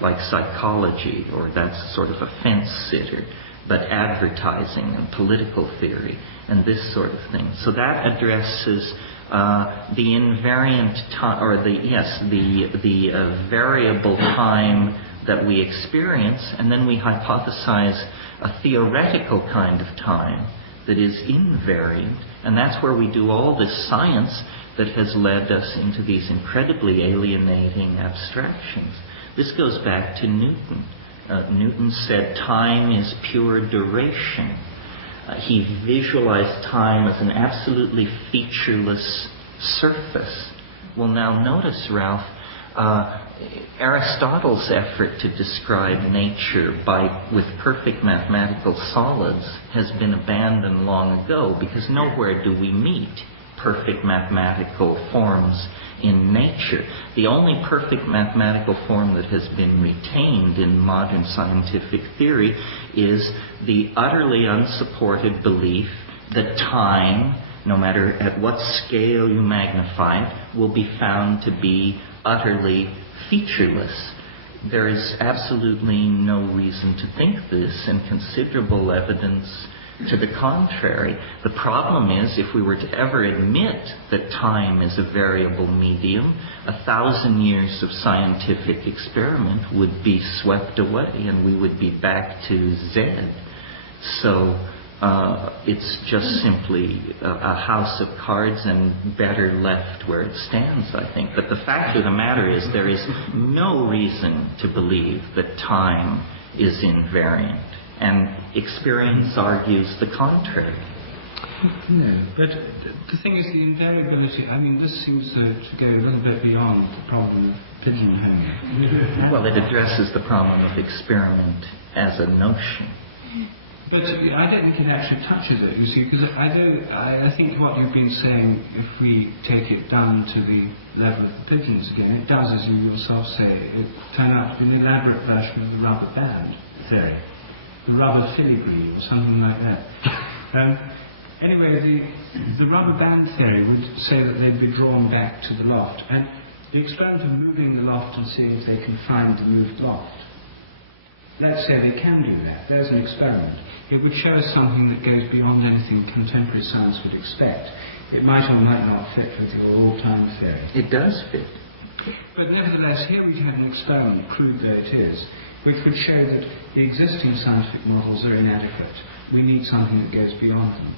like psychology, or that's sort of a fence sitter, but advertising and political theory and this sort of thing. So that addresses the invariant time, or the variable time that we experience, and then we hypothesize a theoretical kind of time that is invariant, and that's where we do all this science that has led us into these incredibly alienating abstractions. This goes back to Newton. Newton said time is pure duration. He visualized time as an absolutely featureless surface. Well, now notice, Ralph, Aristotle's effort to describe nature with perfect mathematical solids has been abandoned long ago, because nowhere do we meet perfect mathematical forms in nature. The only perfect mathematical form that has been retained in modern scientific theory is the utterly unsupported belief that time, no matter at what scale you magnify it, will be found to be utterly featureless. There is absolutely no reason to think this, and considerable evidence to the contrary. The problem is, if we were to ever admit that time is a variable medium, 1,000 years of scientific experiment would be swept away and we would be back to Z. So it's just simply a house of cards, and better left where it stands, I think. But the fact of the matter is, there is no reason to believe that time is invariant. And experience argues the contrary. No, but the thing is the invariability, I mean, this seems to go a little bit beyond the problem of pigeon homing. Well, it addresses the problem of experiment as a notion. But I don't think it actually touches it, you see, because I think what you've been saying, if we take it down to the level of the pigeons again, it does, as you yourself say, it turned out to be an elaborate version of the rubber band theory, the rubber filigree or something like that. Anyway, the rubber band theory would say that they'd be drawn back to the loft, and the experiment of moving the loft and seeing if they can find the moved loft. Let's say they can do that. There's an experiment. It would show us something that goes beyond anything contemporary science would expect. It might or might not fit with your all-time theory. It does fit. But nevertheless, here we have an experiment, crude though it is, which would show that the existing scientific models are inadequate. We need something that goes beyond them.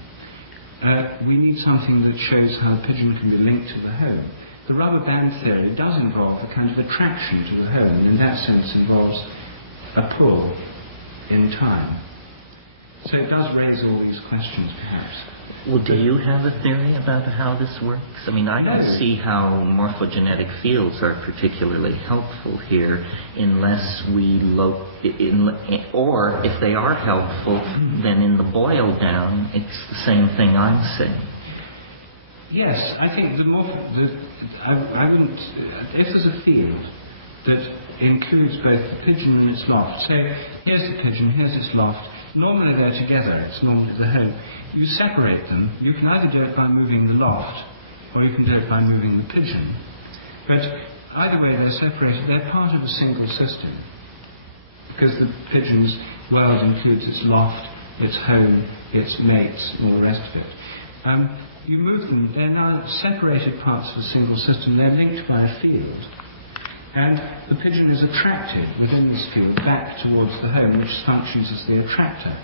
We need something that shows how the pigeon can be linked to the home. The rubber band theory does involve a kind of attraction to the home, and in that sense involves a pull in time. So it does raise all these questions, perhaps. Well, do you have a theory about how this works? I mean, I don't see how morphogenetic fields are particularly helpful here unless we look, or if they are helpful, then in the boil down, it's the same thing I'm saying. Yes, I think I wouldn't, if there's a field that includes both the pigeon and its loft, so here's the pigeon, here's its loft, normally they're together, it's normally the home. You separate them, you can either do it by moving the loft, or you can do it by moving the pigeon. But either way they're separated, they're part of a single system. Because the pigeon's world includes its loft, its home, its mates, all the rest of it. You move them, they're now separated parts of a single system, they're linked by a field. And the pigeon is attracted within this field back towards the home, which functions as the attractor.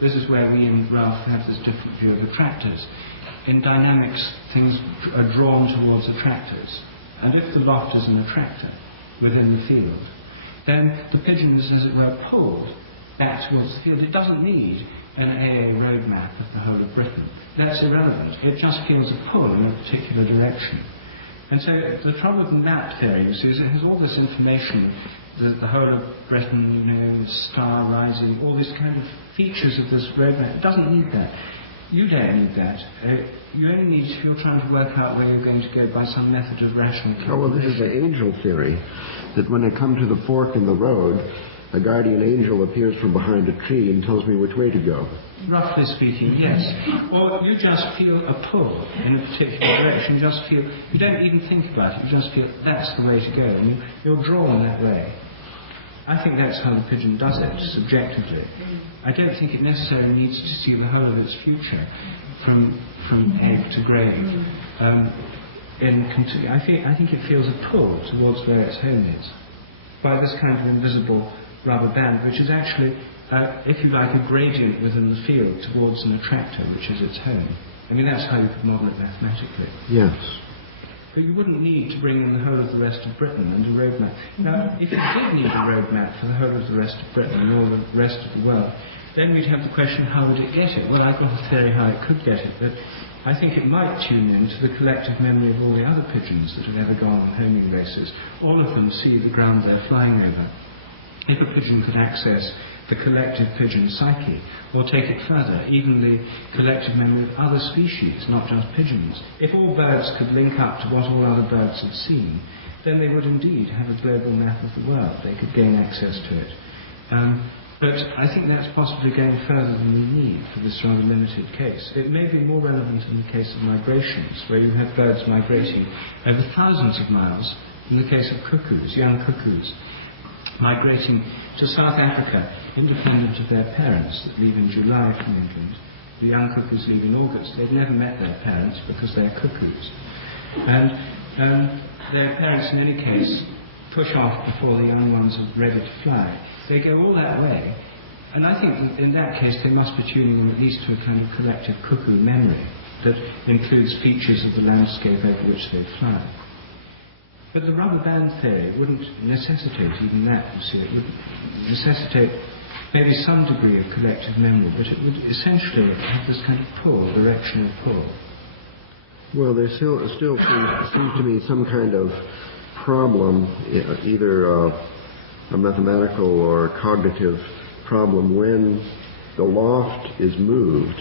This is where we in Ralph have this different view of attractors. In dynamics, things are drawn towards attractors. And if the loft is an attractor within the field, then the pigeon is, as it were, pulled back towards the field. It doesn't need an AA road map of the whole of Britain. That's irrelevant. It just feels a pull in a particular direction. And so the trouble with that theory, you see, is it has all this information, the whole of Britain, star rising, all these kind of features of this roadmap. It doesn't need that. You don't need that. You only need, if you're trying to work out where you're going to go by some method of rational calculation. Oh, well, this is the angel theory, that when I come to the fork in the road, a guardian angel appears from behind a tree and tells me which way to go. Roughly speaking, yes. Or you just feel a pull in a particular direction. You just feel, you don't even think about it, you just feel that's the way to go, and you're drawn that way. I think that's how the pigeon does it, subjectively. I don't think it necessarily needs to see the whole of its future from egg to grave. I think it feels a pull towards where its home is by this kind of invisible rubber band, which is actually, if you like, a gradient within the field towards an attractor, which is its home. I mean, that's how you could model it mathematically. Yes. But you wouldn't need to bring in the whole of the rest of Britain and a road map. Now, if you did need a road map for the whole of the rest of Britain and all the rest of the world, then we'd have the question, how would it get it? Well, I've got a theory how it could get it, but I think it might tune in to the collective memory of all the other pigeons that have ever gone on homing races. All of them see the ground they're flying over. If a pigeon could access the collective pigeon psyche, or take it further, even the collective memory of other species, not just pigeons, if all birds could link up to what all other birds had seen, then they would indeed have a global map of the world. They could gain access to it. But I think that's possibly going further than we need for this rather limited case. It may be more relevant in the case of migrations, where you have birds migrating over thousands of miles, in the case of cuckoos, young cuckoos, migrating to South Africa, independent of their parents that leave in July from England. The young cuckoos leave in August. They've never met their parents because they're cuckoos. And their parents, in any case, push off before the young ones are ready to fly. They go all that way. And I think in that case they must be tuning in at least to a kind of collective cuckoo memory that includes features of the landscape over which they fly. But the rubber band theory wouldn't necessitate even that, you see. It would necessitate maybe some degree of collective memory, but it would essentially have this kind of pull, directional pull. Well, there still seems to me some kind of problem, either a mathematical or cognitive problem. When the loft is moved,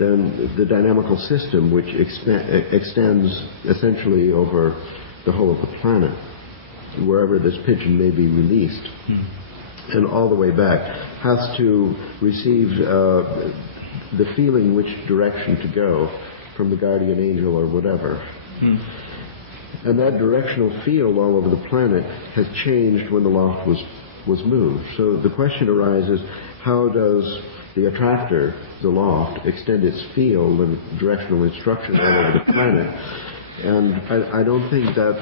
then the dynamical system, which extends essentially over the whole of the planet, wherever this pigeon may be released, and all the way back, has to receive the feeling which direction to go from the guardian angel or whatever. And that directional field all over the planet has changed when the loft was moved. So the question arises, how does the attractor, the loft, extend its field and directional instruction all over the planet? And I don't think that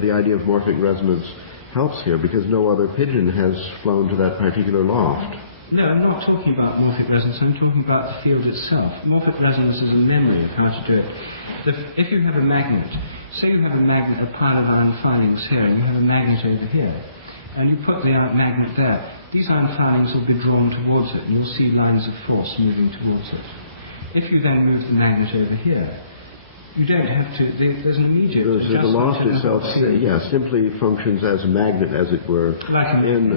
the idea of morphic resonance helps here, because no other pigeon has flown to that particular loft. No, I'm not talking about morphic resonance, I'm talking about the field itself. Morphic resonance is a memory of how to do it. If you have a magnet, say you have a magnet, a pile of iron filings here, and you have a magnet over here, and you put the magnet there, these iron filings will be drawn towards it, and you'll see lines of force moving towards it. If you then move the magnet over here, you don't have to, there's an immediate adjustment. The loft itself, simply functions as a magnet, as it were, in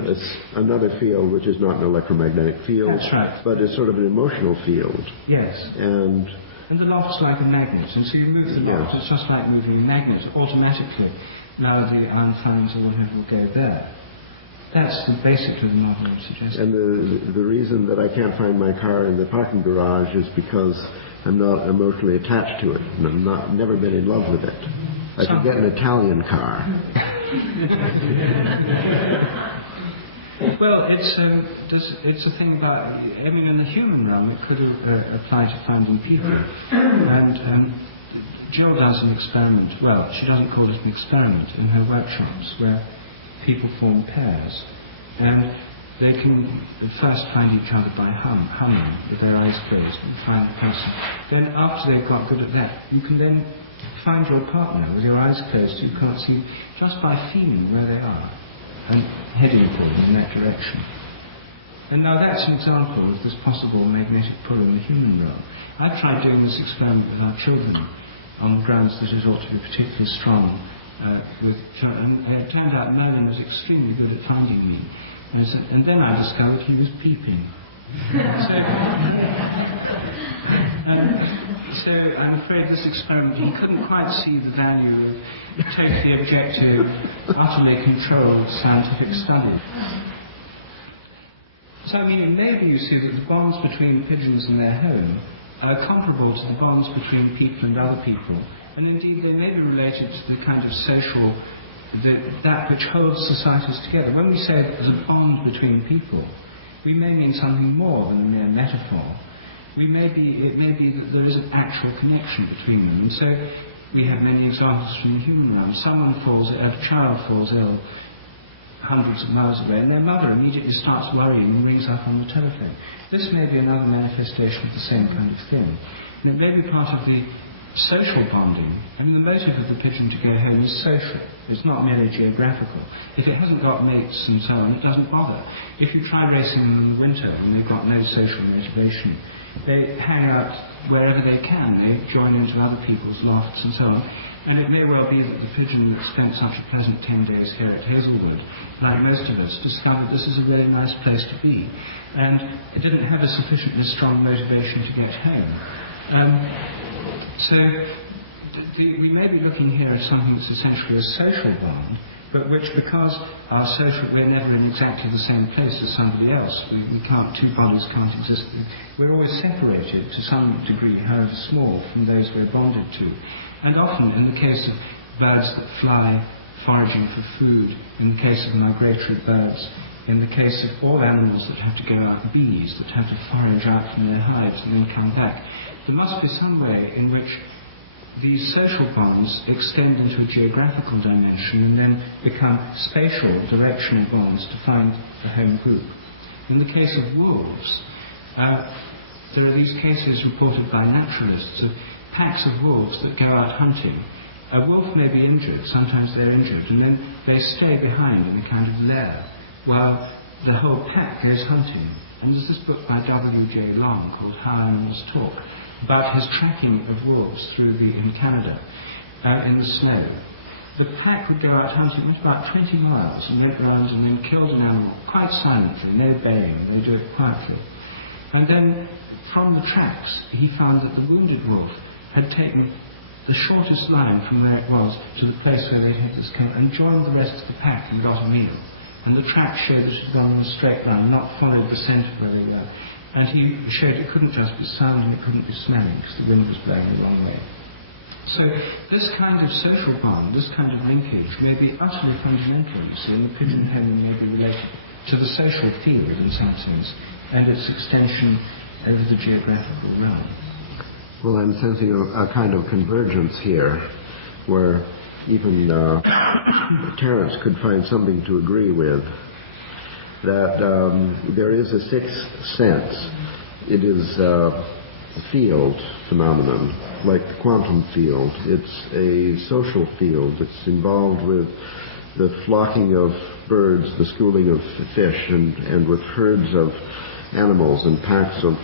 another field which is not an electromagnetic field, that's right, but is sort of an emotional field. Yes. And the loft's like a magnet, and so you move the loft, it's just like moving a magnet. Automatically, now the iron filings or whatever will go there. That's basically the model I'm suggesting. And the reason that I can't find my car in the parking garage is because I'm not emotionally attached to it, and I've never been in love with it. I could get an Italian car. Well, it's a thing about, I mean, in the human realm, it could apply to finding people. And Jill does an experiment, well, she doesn't call it an experiment, in her workshops, where people form pairs. And they can first find each other by humming with their eyes closed and find the person. Then after they've got good at that, you can then find your partner with your eyes closed, you can't see, just by feeling where they are and heading for them in that direction. And now that's an example of this possible magnetic pull in the human realm. I've tried doing this experiment with our children on the grounds that it ought to be particularly strong and it turned out Merlin was extremely good at finding me. And then I discovered he was peeping. So I'm afraid this experiment, he couldn't quite see the value of totally objective, utterly controlled scientific study. So I mean, it may be, you see, that the bonds between pigeons and their home are comparable to the bonds between people and other people, and indeed they may be related to the kind of social, that which holds societies together. When we say there's a bond between people, we may mean something more than a mere metaphor. It may be that there is an actual connection between them. And so we have many examples from the human realm. A child falls ill hundreds of miles away, and their mother immediately starts worrying and rings up on the telephone. This may be another manifestation of the same kind of thing. And it may be part of the social bonding. I mean, the motive of the pigeon to go home is social. It's not merely geographical. If it hasn't got mates and so on, it doesn't bother. If you try racing them in the winter when they've got no social motivation, they hang out wherever they can. They join into other people's lofts and so on. And it may well be that the pigeon that spent such a pleasant 10 days here at Hazelwood, like most of us, discovered this is a really nice place to be. And it didn't have a sufficiently strong motivation to get home. We may be looking here at something that's essentially a social bond, but which, because we're never in exactly the same place as somebody else. Two bodies can't exist. We're always separated to some degree, however small, from those we're bonded to. And often, in the case of birds that fly, foraging for food, in the case of migratory birds, in the case of all animals that have to go out, bees that have to forage out from their hives and then come back, there must be some way in which these social bonds extend into a geographical dimension and then become spatial, directional bonds to find the home group. In the case of wolves, there are these cases reported by naturalists of packs of wolves that go out hunting. A wolf may be injured, sometimes they're injured, and then they stay behind in a kind of lair, while the whole pack goes hunting. And there's this book by W.J. Long called How Animals Talk, about his tracking of wolves in Canada, in the snow. The pack would go out hunting, went about 20 miles, and went round and then killed an animal quite silently, no baying, they do it quietly. And then, from the tracks, he found that the wounded wolf had taken the shortest line from where it was to the place where they had this kill, and joined the rest of the pack and got a meal. And the track showed that it had gone in a straight line, not followed the scent of where they were. And he showed it couldn't just be sounding, it couldn't be smelling, because the wind was blowing the wrong way. So this kind of social bond, this kind of linkage, may be utterly fundamental, you see, and the pigeon homing may be related to the social field in some sense, and its extension over the geographical realm. Well, I'm sensing a kind of convergence here, where even Terence could find something to agree with, that there is a sixth sense. It is a field phenomenon, like the quantum field. It's a social field. It's involved with the flocking of birds, the schooling of fish, and with herds of animals and packs of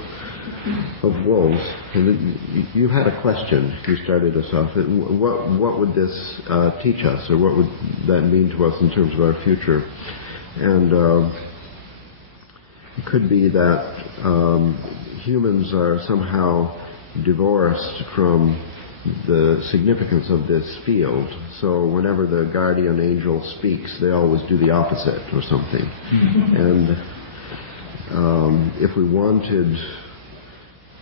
wolves. And you had a question. You started us off. What would this teach us, or what would that mean to us in terms of our future? And it could be that humans are somehow divorced from the significance of this field. So whenever the guardian angel speaks, they always do the opposite or something. And if we wanted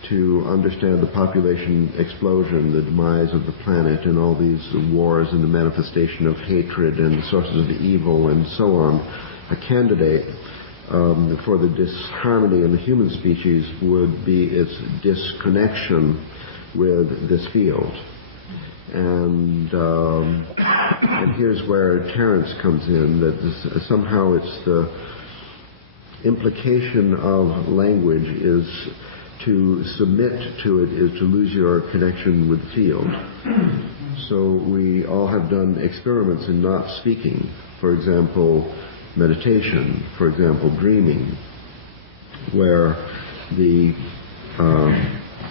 to understand the population explosion, the demise of the planet, and all these wars and the manifestation of hatred and sources of evil and so on, a candidate for the disharmony in the human species would be its disconnection with this field. And here's where Terence comes in, that somehow it's the implication of language is to submit to it is to lose your connection with the field. So we all have done experiments in not speaking. For example, meditation, for example, dreaming, where the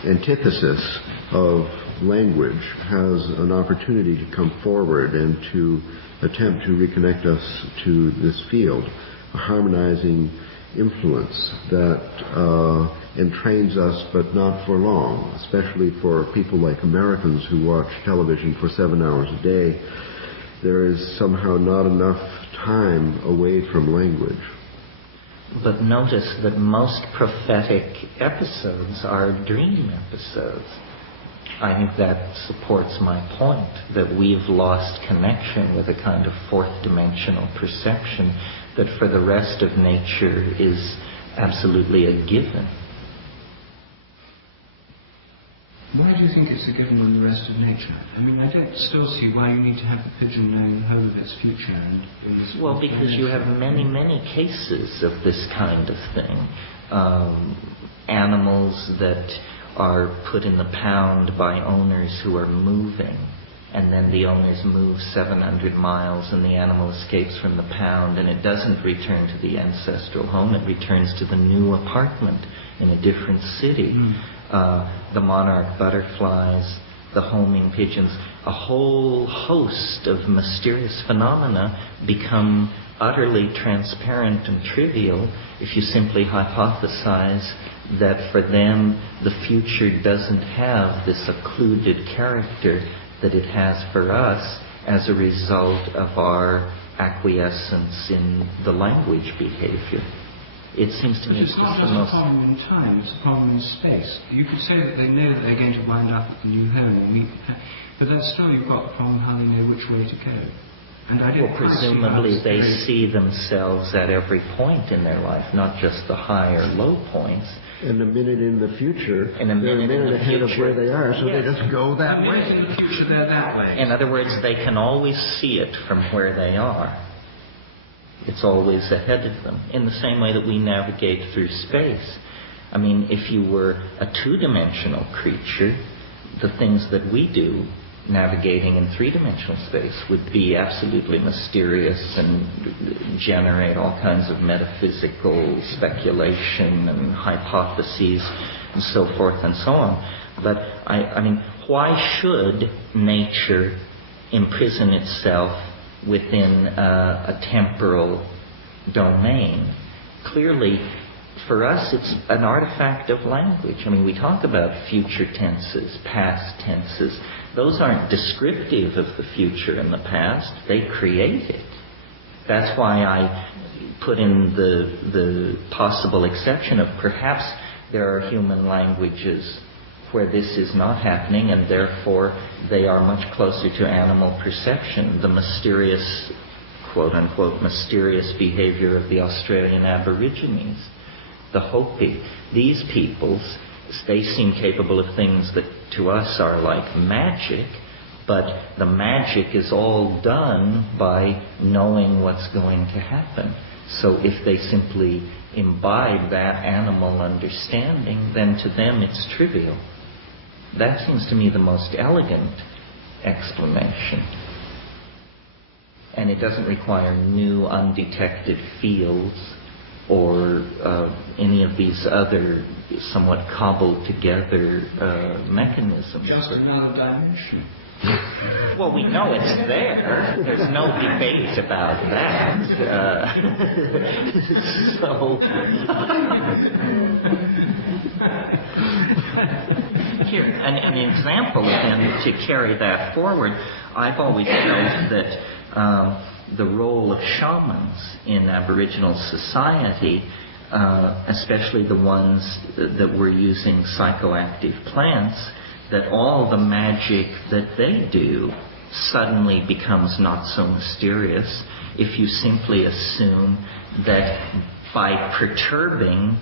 antithesis of language has an opportunity to come forward and to attempt to reconnect us to this field, a harmonizing influence that entrains us, but not for long, especially for people like Americans who watch television for 7 hours a day. There is somehow not enough time away from language. But notice that most prophetic episodes are dream episodes. I think that supports my point, that we've lost connection with a kind of fourth dimensional perception that for the rest of nature is absolutely a given. Why do you think it's a given in the rest of nature? I mean, I don't still see why you need to have the pigeon knowing the whole of its future. Well, because you have many, many cases of this kind of thing. Animals that are put in the pound by owners who are moving, and then the owners move 700 miles and the animal escapes from the pound, and it doesn't return to the ancestral home, it returns to the new apartment in a different city. The monarch butterflies, the homing pigeons, a whole host of mysterious phenomena become utterly transparent and trivial if you simply hypothesize that for them the future doesn't have this occluded character that it has for us as a result of our acquiescence in the language behavior. It seems to me it's not just a problem in time, it's a problem in space. You could say that they know that they're going to wind up at the new home and meet, but then still you've got the problem how they know which way to go. And I don't presumably they see themselves at every point in their life, not just the high or low points. And a minute in the future, they're a minute ahead of where they are, so yes. they just go that way. In the future, they're that way. In other words, they can always see it from where they are. It's always ahead of them, in the same way that we navigate through space. I mean, if you were a two-dimensional creature, the things that we do navigating in three-dimensional space would be absolutely mysterious and generate all kinds of metaphysical speculation and hypotheses and so forth and so on. But, I mean, why should nature imprison itself within a temporal domain? Clearly, for us, it's an artifact of language. I mean, we talk about future tenses, past tenses. Those aren't descriptive of the future and the past. They create it. That's why I put in the possible exception of perhaps there are human languages where this is not happening, and therefore they are much closer to animal perception. The mysterious, quote-unquote, mysterious behavior of the Australian Aborigines, the Hopi. These peoples, they seem capable of things that to us are like magic, but the magic is all done by knowing what's going to happen. So if they simply imbibe that animal understanding, then to them it's trivial. That seems to me the most elegant explanation. And it doesn't require new undetected fields or any of these other somewhat cobbled together mechanisms. Just another dimension. Well, we know it's there. There's no debate about that. So, here, an example then to carry that forward. I've always felt that the role of shamans in Aboriginal society, especially the ones that were using psychoactive plants, that all the magic that they do suddenly becomes not so mysterious if you simply assume that by perturbing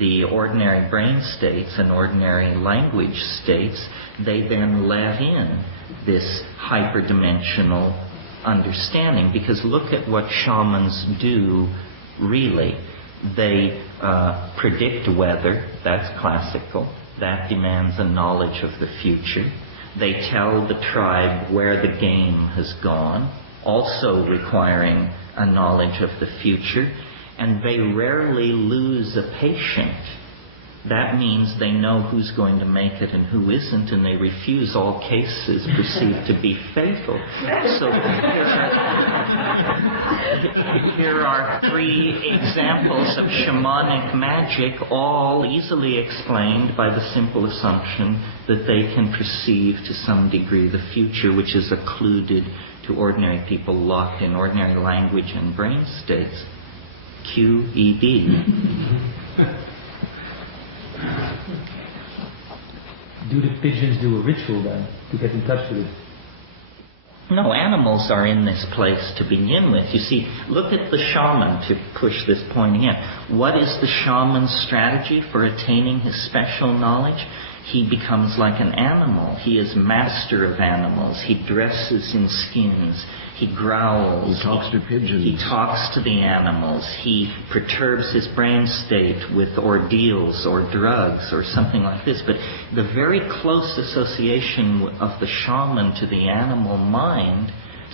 the ordinary brain states and ordinary language states, they then let in this hyperdimensional understanding. Because look at what shamans do, really. They predict weather. That's classical. That demands a knowledge of the future. They tell the tribe where the game has gone, also requiring a knowledge of the future. And they rarely lose a patient. That means they know who's going to make it and who isn't, and they refuse all cases perceived to be fatal. So here are 3 examples of shamanic magic, all easily explained by the simple assumption that they can perceive to some degree the future, which is occluded to ordinary people locked in ordinary language and brain states. QED. Do the pigeons do a ritual then to get in touch with it? No, animals are in this place to begin with. You see, look at the shaman, to push this point again. What is the shaman's strategy for attaining his special knowledge? He becomes like an animal. He is master of animals. He dresses in skins. He growls. He talks to pigeons. He talks to the animals. He perturbs his brain state with ordeals or drugs or something like this. But the very close association of the shaman to the animal mind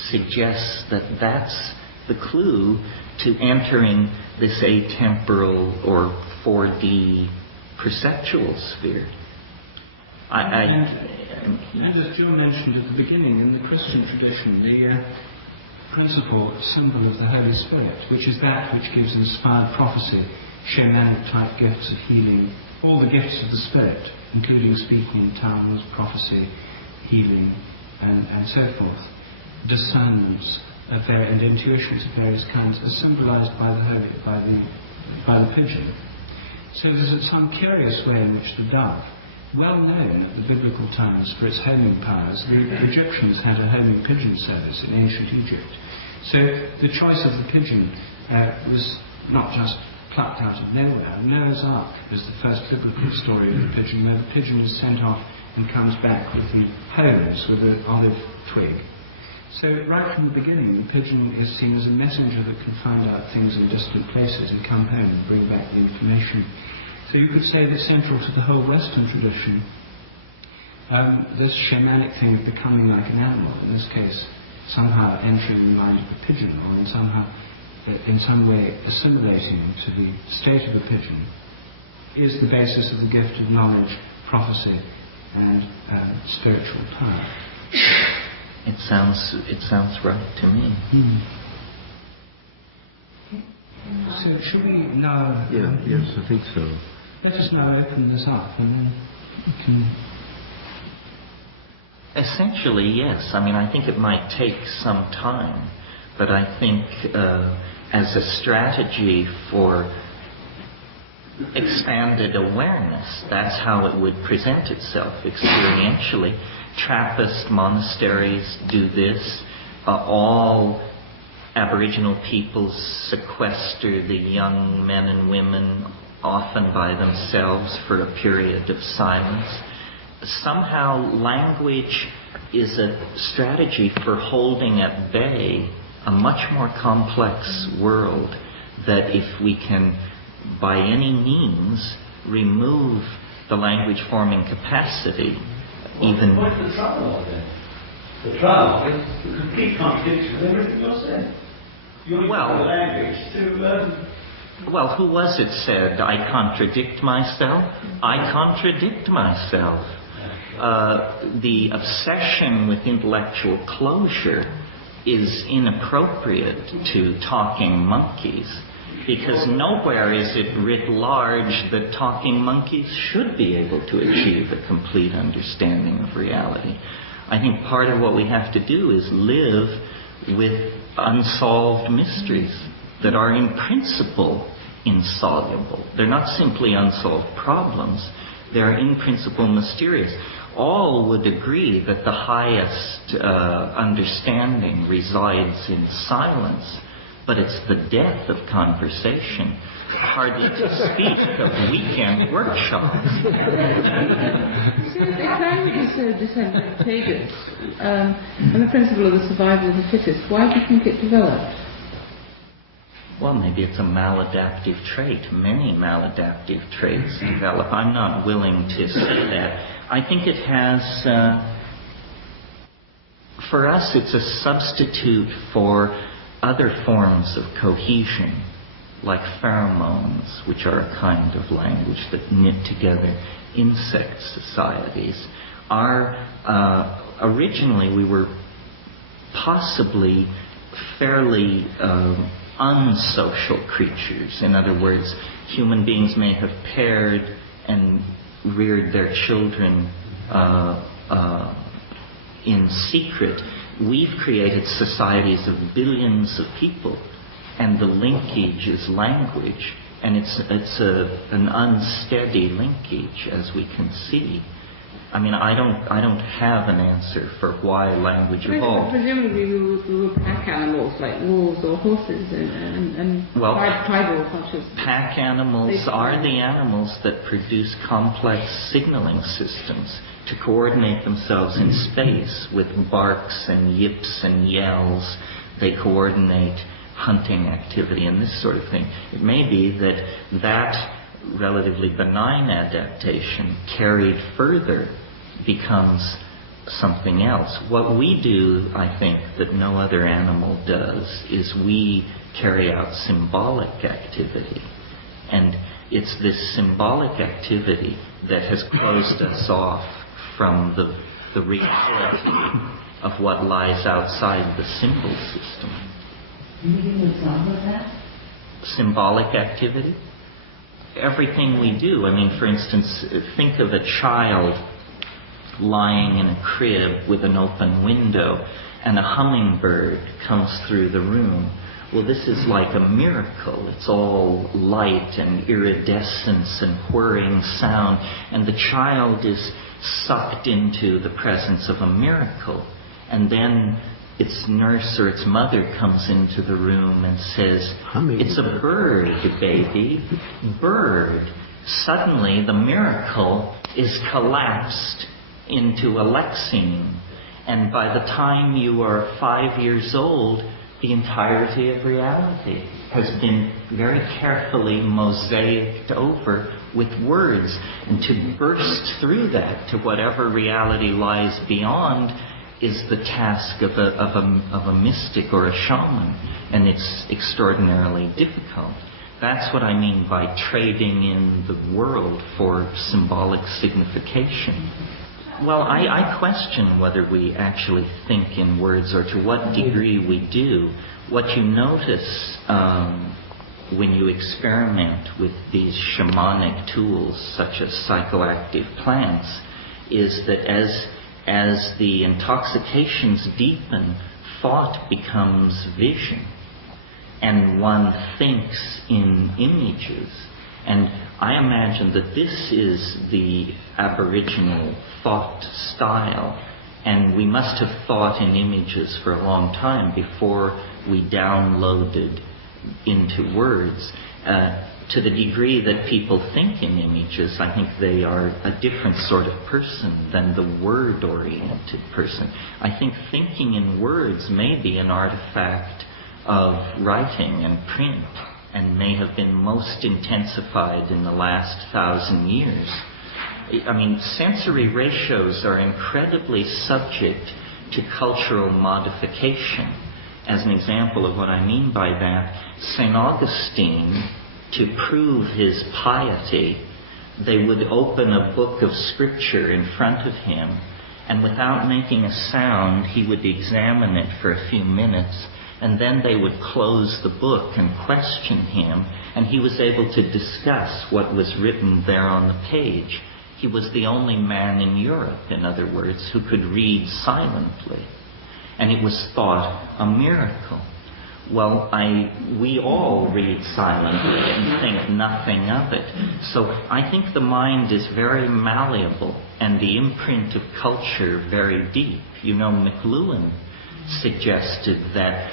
suggests that that's the clue to entering this atemporal or 4D perceptual sphere. And as Joe mentioned at the beginning, in the Christian tradition, the principal symbol of the Holy Spirit, which is that which gives inspired prophecy, shamanic-type gifts of healing, all the gifts of the Spirit, including speaking in tongues, prophecy, healing, and so forth, discernments and intuitions of various kinds, are symbolized by the pigeon. So there's some curious way in which the dove, well known at the biblical times for its homing powers, the Egyptians had a homing pigeon service in ancient Egypt. So the choice of the pigeon was not just plucked out of nowhere. Noah's Ark was the first biblical story of the pigeon, where the pigeon is sent off and comes back with the hose with an olive twig. So right from the beginning, the pigeon is seen as a messenger that can find out things in distant places and come home and bring back the information. So you could say that central to the whole Western tradition, this shamanic thing of becoming like an animal, in this case, somehow entering the mind of a pigeon, or in some way assimilating to the state of a pigeon, is the basis of the gift of knowledge, prophecy, and spiritual power. It sounds right to me. So should we now... Yes, I think so. Let us now open this up, and then we can... Essentially, yes. I mean, I think it might take some time, but I think as a strategy for expanded awareness, that's how it would present itself experientially. Trappist monasteries do this. All Aboriginal peoples sequester the young men and women, often by themselves, for a period of silence. Somehow language is a strategy for holding at bay a much more complex world, that if we can by any means remove the language forming capacity, even... What's the Trialogue then? The Trialogue is a complete contradiction with everything you're saying. You only use the language to... Well, who was it said, I contradict myself? I contradict myself. The obsession with intellectual closure is inappropriate to talking monkeys, because nowhere is it writ large that talking monkeys should be able to achieve a complete understanding of reality. I think part of what we have to do is live with unsolved mysteries that are in principle insoluble. They're not simply unsolved problems, they're in principle mysterious. All would agree that the highest understanding resides in silence, but it's the death of conversation, hardly to speak of weekend workshops. If language is so disadvantageous, and the principle of the survival of the fittest, why do you think it developed? Well, maybe it's a maladaptive trait. Many maladaptive traits develop. I'm not willing to say that. I think it has, for us, it's a substitute for other forms of cohesion, like pheromones, which are a kind of language that knit together insect societies. Originally, we were possibly fairly unsocial creatures. In other words, human beings may have paired and reared their children in secret. We've created societies of billions of people, and the linkage is language, and it's an unsteady linkage, as we can see. I mean, I don't have an answer for why language evolved. Presumably we were pack animals like wolves or horses and tribal cultures. Pack animals are the animals that produce complex signaling systems to coordinate themselves in space with barks and yips and yells. They coordinate hunting activity and this sort of thing. It may be that relatively benign adaptation carried further becomes something else. What we do, I think, that no other animal does, is we carry out symbolic activity. And it's this symbolic activity that has closed us off from the reality of what lies outside the symbol system. Can you give an example of that? Symbolic activity? Everything we do. I mean, for instance, think of a child lying in a crib with an open window and a hummingbird comes through the room. Well, this is like a miracle. It's all light and iridescence and whirring sound, and the child is sucked into the presence of a miracle. And then its nurse or its mother comes into the room and says, "It's a bird, baby, bird." Suddenly the miracle is collapsed into a lexeme, and by the time you are 5 years old, the entirety of reality has been very carefully mosaiced over with words. And to burst through that to whatever reality lies beyond is the task of a mystic or a shaman, and it's extraordinarily difficult. That's what I mean by trading in the world for symbolic signification. Well, I question whether we actually think in words, or to what degree we do. What you notice when you experiment with these shamanic tools, such as psychoactive plants, is that as the intoxications deepen, thought becomes vision, and one thinks in images. And I imagine that this is the Aboriginal thought style, and we must have thought in images for a long time before we downloaded into words. To the degree that people think in images, I think they are a different sort of person than the word-oriented person. I think thinking in words may be an artifact of writing and print, and may have been most intensified in the last 1,000 years. I mean, sensory ratios are incredibly subject to cultural modification. As an example of what I mean by that, St. Augustine, to prove his piety, they would open a book of scripture in front of him, and without making a sound, he would examine it for a few minutes, and then they would close the book and question him, and he was able to discuss what was written there on the page. He was the only man in Europe, in other words, who could read silently, and it was thought a miracle. Well, we all read silently and think nothing of it. So I think the mind is very malleable, and the imprint of culture very deep. You know, McLuhan suggested that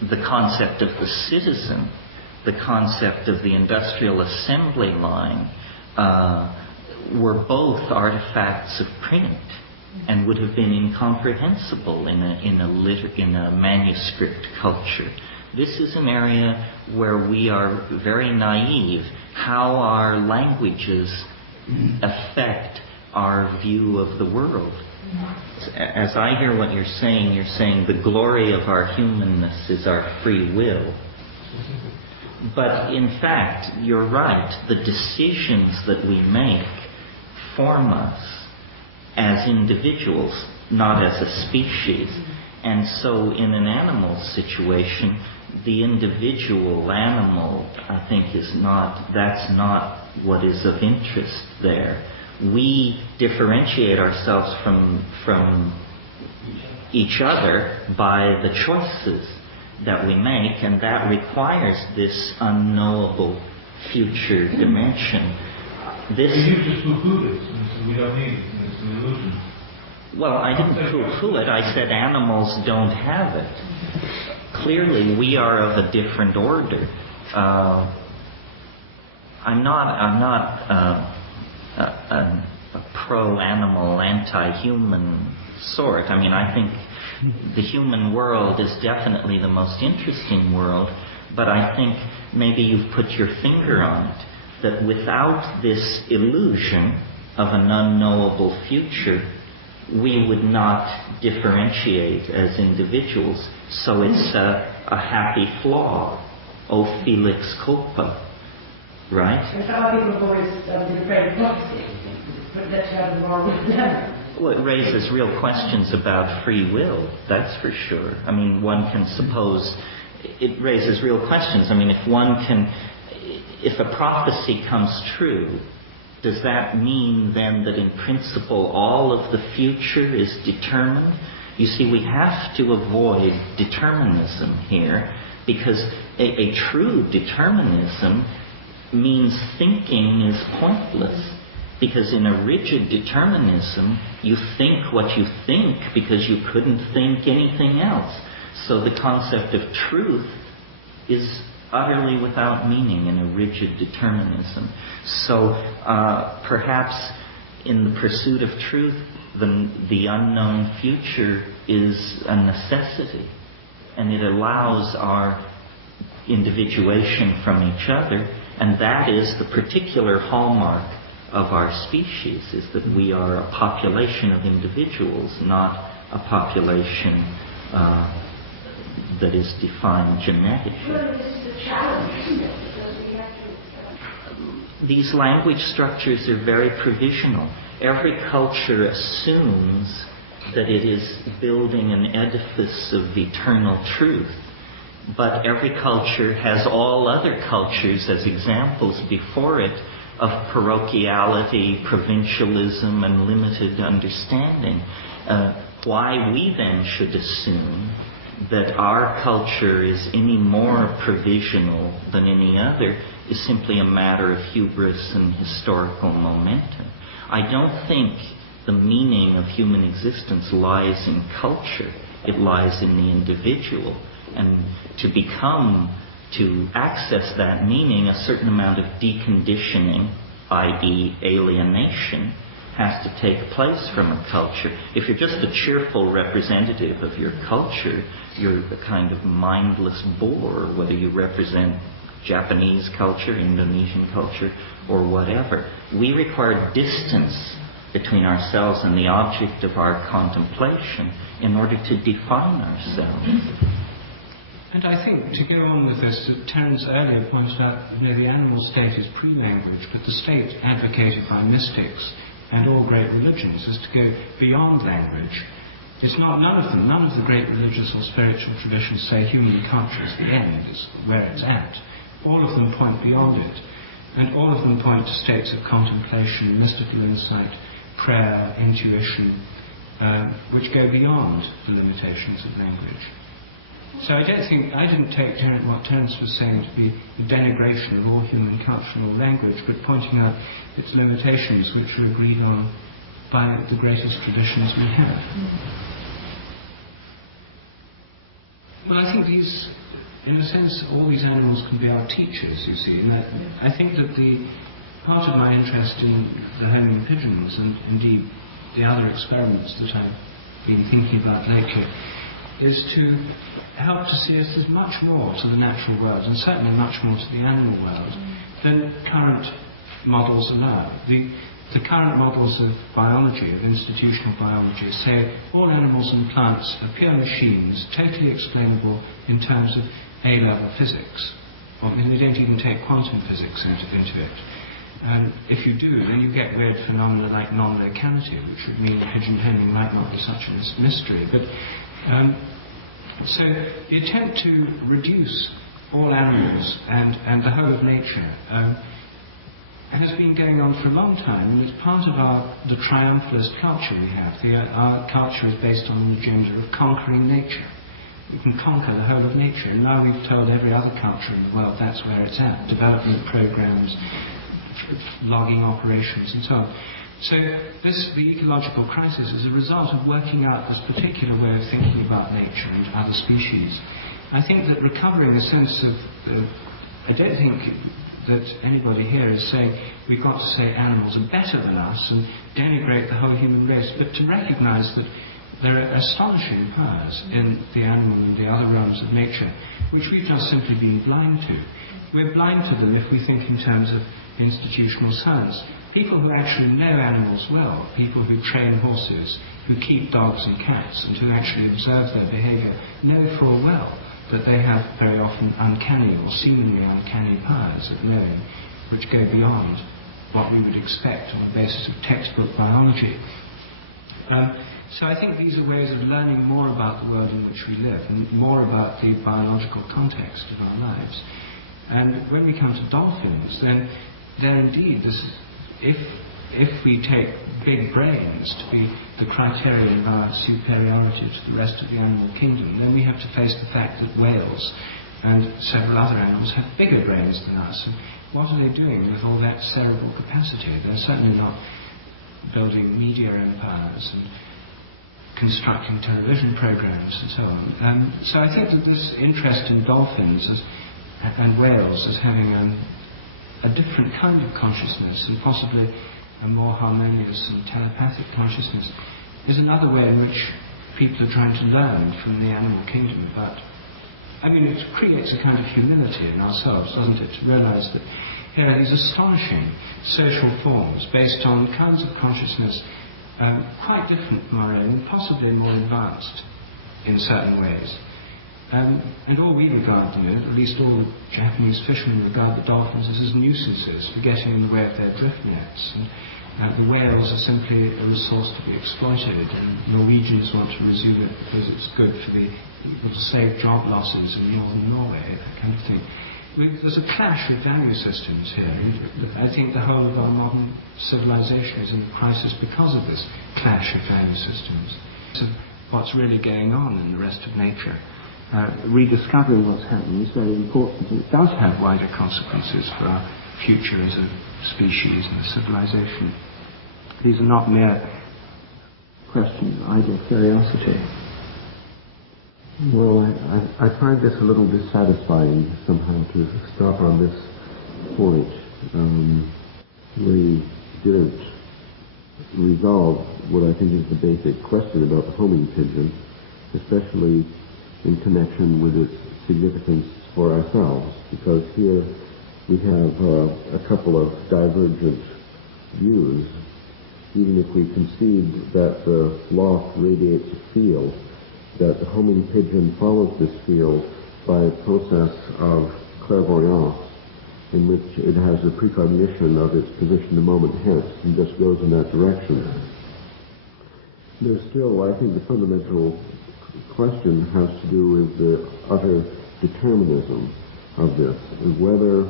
the concept of the citizen, the concept of the industrial assembly line, were both artifacts of print, and would have been incomprehensible in a manuscript culture. This is an area where we are very naive. How our languages affect our view of the world. As I hear what you're saying the glory of our humanness is our free will. But in fact, you're right. The decisions that we make form us as individuals, not as a species. And so in an animal situation, the individual animal, I think, that's not what is of interest there. We differentiate ourselves from each other by the choices that we make, and that requires this unknowable future dimension. You just poo-pooed it, so we don't need it. It's an illusion. Well, I didn't poo-poo it. I said animals don't have it. Clearly, we are of a different order. I'm not a pro-animal, anti-human sort. I mean, I think the human world is definitely the most interesting world, but I think maybe you've put your finger on it, that without this illusion of an unknowable future, we would not differentiate as individuals. So it's a happy flaw, o felix culpa, right? That's how people have always been afraid of prophecy. That's how the moral dilemma. Well, it raises real questions about free will, that's for sure. I mean, one can suppose it raises real questions. I mean, if a prophecy comes true, does that mean then that in principle all of the future is determined? You see, we have to avoid determinism here, because a true determinism means thinking is pointless. Because in a rigid determinism, you think what you think because you couldn't think anything else. So the concept of truth is utterly without meaning in a rigid determinism. So perhaps in the pursuit of truth, the unknown future is a necessity, and it allows our individuation from each other, and that is the particular hallmark of our species, is that we are a population of individuals, not a population that is defined genetically. Well, this is a challenge, isn't it? Because we have to... These language structures are very provisional. Every culture assumes that it is building an edifice of eternal truth. But every culture has all other cultures as examples before it of parochiality, provincialism, and limited understanding. Why we then should assume that our culture is any more provisional than any other is simply a matter of hubris and historical momentum. I don't think the meaning of human existence lies in culture. It lies in the individual. And to access that meaning, a certain amount of deconditioning, i.e. alienation, has to take place from a culture. If you're just a cheerful representative of your culture, you're a kind of mindless bore, whether you represent Japanese culture, Indonesian culture, or whatever. We require distance between ourselves and the object of our contemplation in order to define ourselves. And I think, to go on with this, that Terence earlier pointed out, the animal state is pre-language, but the state advocated by mystics and all great religions is to go beyond language. It's not, none of the great religious or spiritual traditions say human culture is the end, is where it's at. All of them point beyond it, and all of them point to states of contemplation, mystical insight, prayer, intuition, which go beyond the limitations of language. So I didn't take what Terence was saying to be the denigration of all human culture or language, but pointing out its limitations, which are agreed on by the greatest traditions we have. Well, I think these, in a sense, all these animals can be our teachers, you see. And that, I think that the part of my interest in the homing pigeons, and indeed the other experiments that I've been thinking about lately, is to help to see us as much more to the natural world, and certainly much more to the animal world, than current models allow. The current models of biology, of institutional biology, say all animals and plants are pure machines, totally explainable in terms of A-level physics. They don't even take quantum physics into it. And if you do, then you get weird phenomena like non-locality, which would mean pigeon homing might not be such a mystery. But so the attempt to reduce all animals and the whole of nature has been going on for a long time, and it's part of the triumphalist culture we have. Our culture is based on an agenda of conquering nature. We can conquer the whole of nature, and now we've told every other culture in the world that's where it's at. Development programs, logging operations, and so on. So the ecological crisis is a result of working out this particular way of thinking about nature and other species. I think that recovering a sense of... I don't think that anybody here is saying we've got to say animals are better than us and denigrate the whole human race, but to recognise that there are astonishing powers in the animal and the other realms of nature, which we've just simply been blind to. We're blind to them if we think in terms of institutional science. People who actually know animals well, people who train horses, who keep dogs and cats, and who actually observe their behaviour, know full well that they have very often uncanny or seemingly uncanny powers of knowing, which go beyond what we would expect on the basis of textbook biology. So I think these are ways of learning more about the world in which we live, and more about the biological context of our lives. And when we come to dolphins, then there indeed, if we take big brains to be the criterion of our superiority to the rest of the animal kingdom, then we have to face the fact that whales and several other animals have bigger brains than us. And what are they doing with all that cerebral capacity? They're certainly not building media empires and constructing television programs and so on. So I think that this interest in dolphins and whales as having a different kind of consciousness, and possibly a more harmonious and telepathic consciousness, is another way in which people are trying to learn from the animal kingdom about I mean, it creates a kind of humility in ourselves, doesn't it, to realise that here are these astonishing social forms based on kinds of consciousness quite different from our own, possibly more advanced in certain ways. And all we regard, at least all the Japanese fishermen regard the dolphins as nuisances for getting in the way of their drift nets. And the whales are simply a resource to be exploited, and Norwegians want to resume it because it's good for the people to save job losses in northern Norway, that kind of thing. There's a clash of value systems here. I think the whole of our modern civilization is in a crisis because of this clash of value systems. So what's really going on in the rest of nature. Rediscovering what's happening is very important. It does have wider consequences for our future as a species and a civilization. These are not mere questions of idle curiosity. Well, I find this a little dissatisfying somehow to stop on this point. We didn't resolve what I think is the basic question about the homing pigeon, especially in connection with its significance for ourselves, because here we have a couple of divergent views. Even if we concede that the loft radiates a field, that the homing pigeon follows this field by a process of clairvoyance, in which it has a precognition of its position a moment hence and just goes in that direction. There's still, I think, the fundamental question has to do with the utter determinism of this, and whether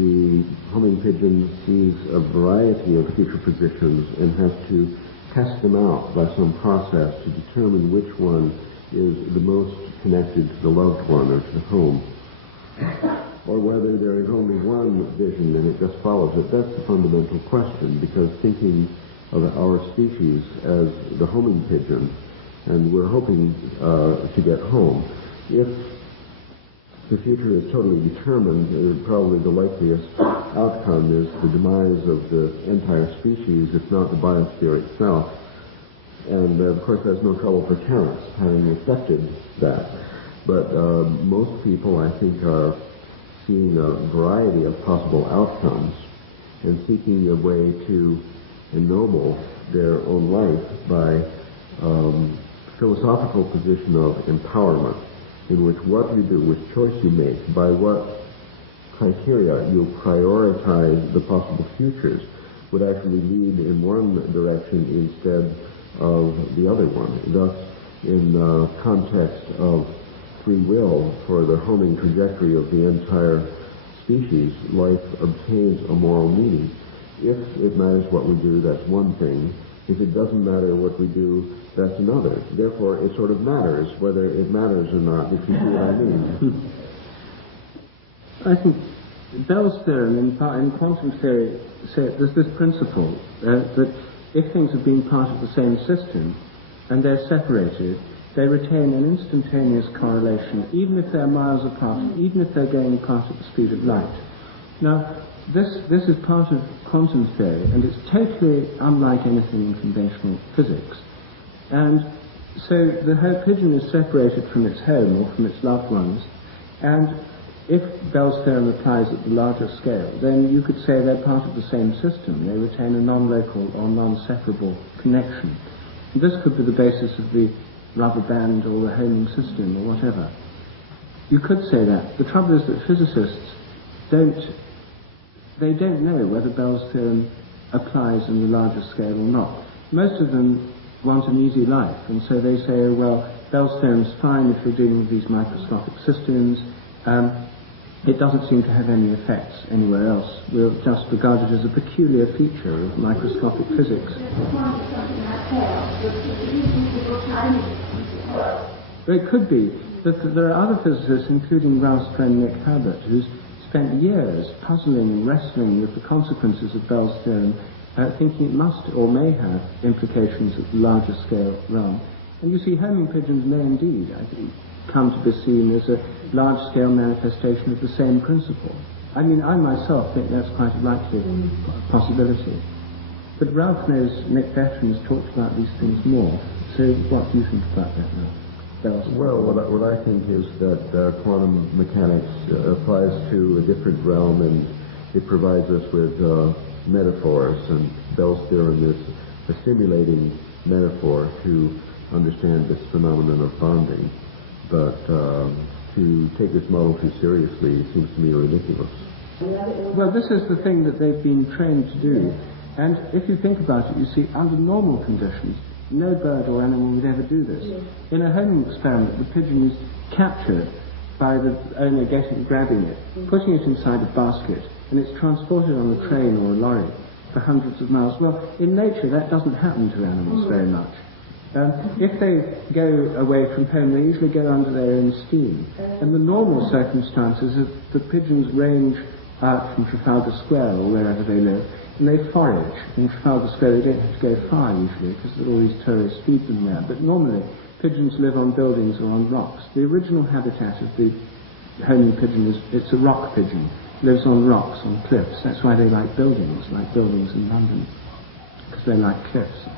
the homing pigeon sees a variety of future positions and has to test them out by some process to determine which one is the most connected to the loved one or to the home, or whether there is only one vision and it just follows it. That's the fundamental question, because thinking of our species as the homing pigeon, and we're hoping to get home. If the future is totally determined, probably the likeliest outcome is the demise of the entire species, if not the biosphere itself. And of course that's no trouble for Terence, having accepted that. But most people, I think, are seeing a variety of possible outcomes and seeking a way to ennoble their own life by philosophical position of empowerment, in which what you do, which choice you make, by what criteria you prioritize the possible futures, would actually lead in one direction instead of the other one. Thus, in the context of free will for the homing trajectory of the entire species, life obtains a moral meaning. If it matters what we do, that's one thing. If it doesn't matter what we do, that's another. Therefore, it sort of matters whether it matters or not, if you see what I mean. I think Bell's theorem in quantum theory says there's this principle that if things have been part of the same system and they're separated, they retain an instantaneous correlation, even if they're miles apart, even if they're going apart at the speed of light. Now, this is part of quantum theory, and it's totally unlike anything in conventional physics. And so the pigeon is separated from its home or from its loved ones, and if Bell's theorem applies at the larger scale, then you could say they're part of the same system. They retain a non-local or non-separable connection. And this could be the basis of the rubber band or the homing system or whatever. You could say that. The trouble is that physicists don't know whether Bell's theorem applies in the larger scale or not. Most of them want an easy life, and so they say, oh, well, Bell's theorem's fine if you're dealing with these microscopic systems. It doesn't seem to have any effects anywhere else. We'll just regard it as a peculiar feature of microscopic physics. But it could be that there are other physicists, including Ralph's friend Nick Herbert, who's spent years puzzling and wrestling with the consequences of Bell's theorem, thinking it must or may have implications at the larger scale realm. And you see, homing pigeons may indeed, I think, come to be seen as a large-scale manifestation of the same principle. I mean, I myself think that's quite a likely possibility. But Ralph knows Nick better and has talked about these things more. So what do you think about that now? Bells? Well, what I think is that quantum mechanics applies to a different realm, and it provides us with metaphors, and Bell's theorem is a stimulating metaphor to understand this phenomenon of bonding. But to take this model too seriously seems to me ridiculous. Well, this is the thing that they've been trained to do. And if you think about it, you see, under normal conditions, no bird or animal would ever do this. In a homing experiment, the pigeon is captured by the owner grabbing it, putting it inside a basket, and it's transported on a train or a lorry for hundreds of miles. Well, in nature, that doesn't happen to animals very much. If they go away from home, they usually go under their own steam. And the normal circumstances is the pigeons range out from Trafalgar Square or wherever they live, and they forage. In Trafalgar Square, they don't have to go far usually, because all these tourists feed them there. But normally, pigeons live on buildings or on rocks. The original habitat of the homing pigeon it's a rock pigeon. Lives on rocks, on cliffs. That's why they like buildings in London, because they like cliffs.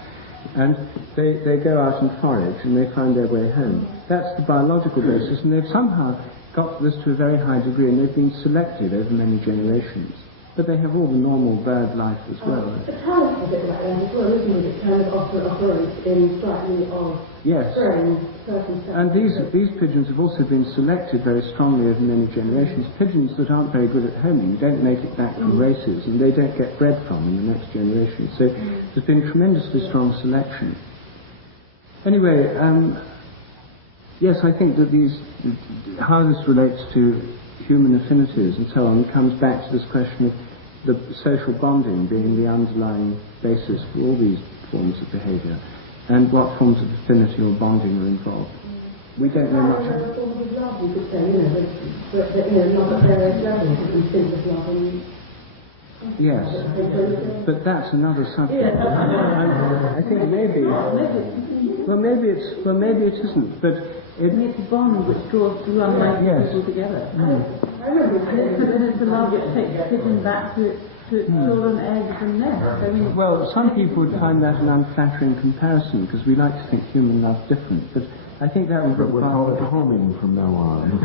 And they go out and forage, and they find their way home. That's the biological basis, and they've somehow got this to a very high degree, and they've been selected over many generations. But they have all the normal bird life as well. It kind of has it like that as well, isn't it? It kind of operates in slightly odd, strange circumstances. And these pigeons have also been selected very strongly over many generations. Pigeons that aren't very good at homing don't make it back from races, and they don't get bred from in the next generation. So there's been tremendously strong selection. Anyway, yes, I think that how this relates to human affinities and so on comes back to this question of the social bonding being the underlying basis for all these forms of behaviour, and what forms of affinity or bonding are involved. We don't know much. There are forms of love, you could say, love at various levels, you can think of love and... Yes, but that's another subject. I think maybe it isn't, but it's a bond which draws two unlike people together. I remember it's a love which takes the pigeon back to its children, eggs and nests. Well, some people would find that an unflattering comparison, because we like to think human love's different, but I think that would... But we'll call it homing from now on.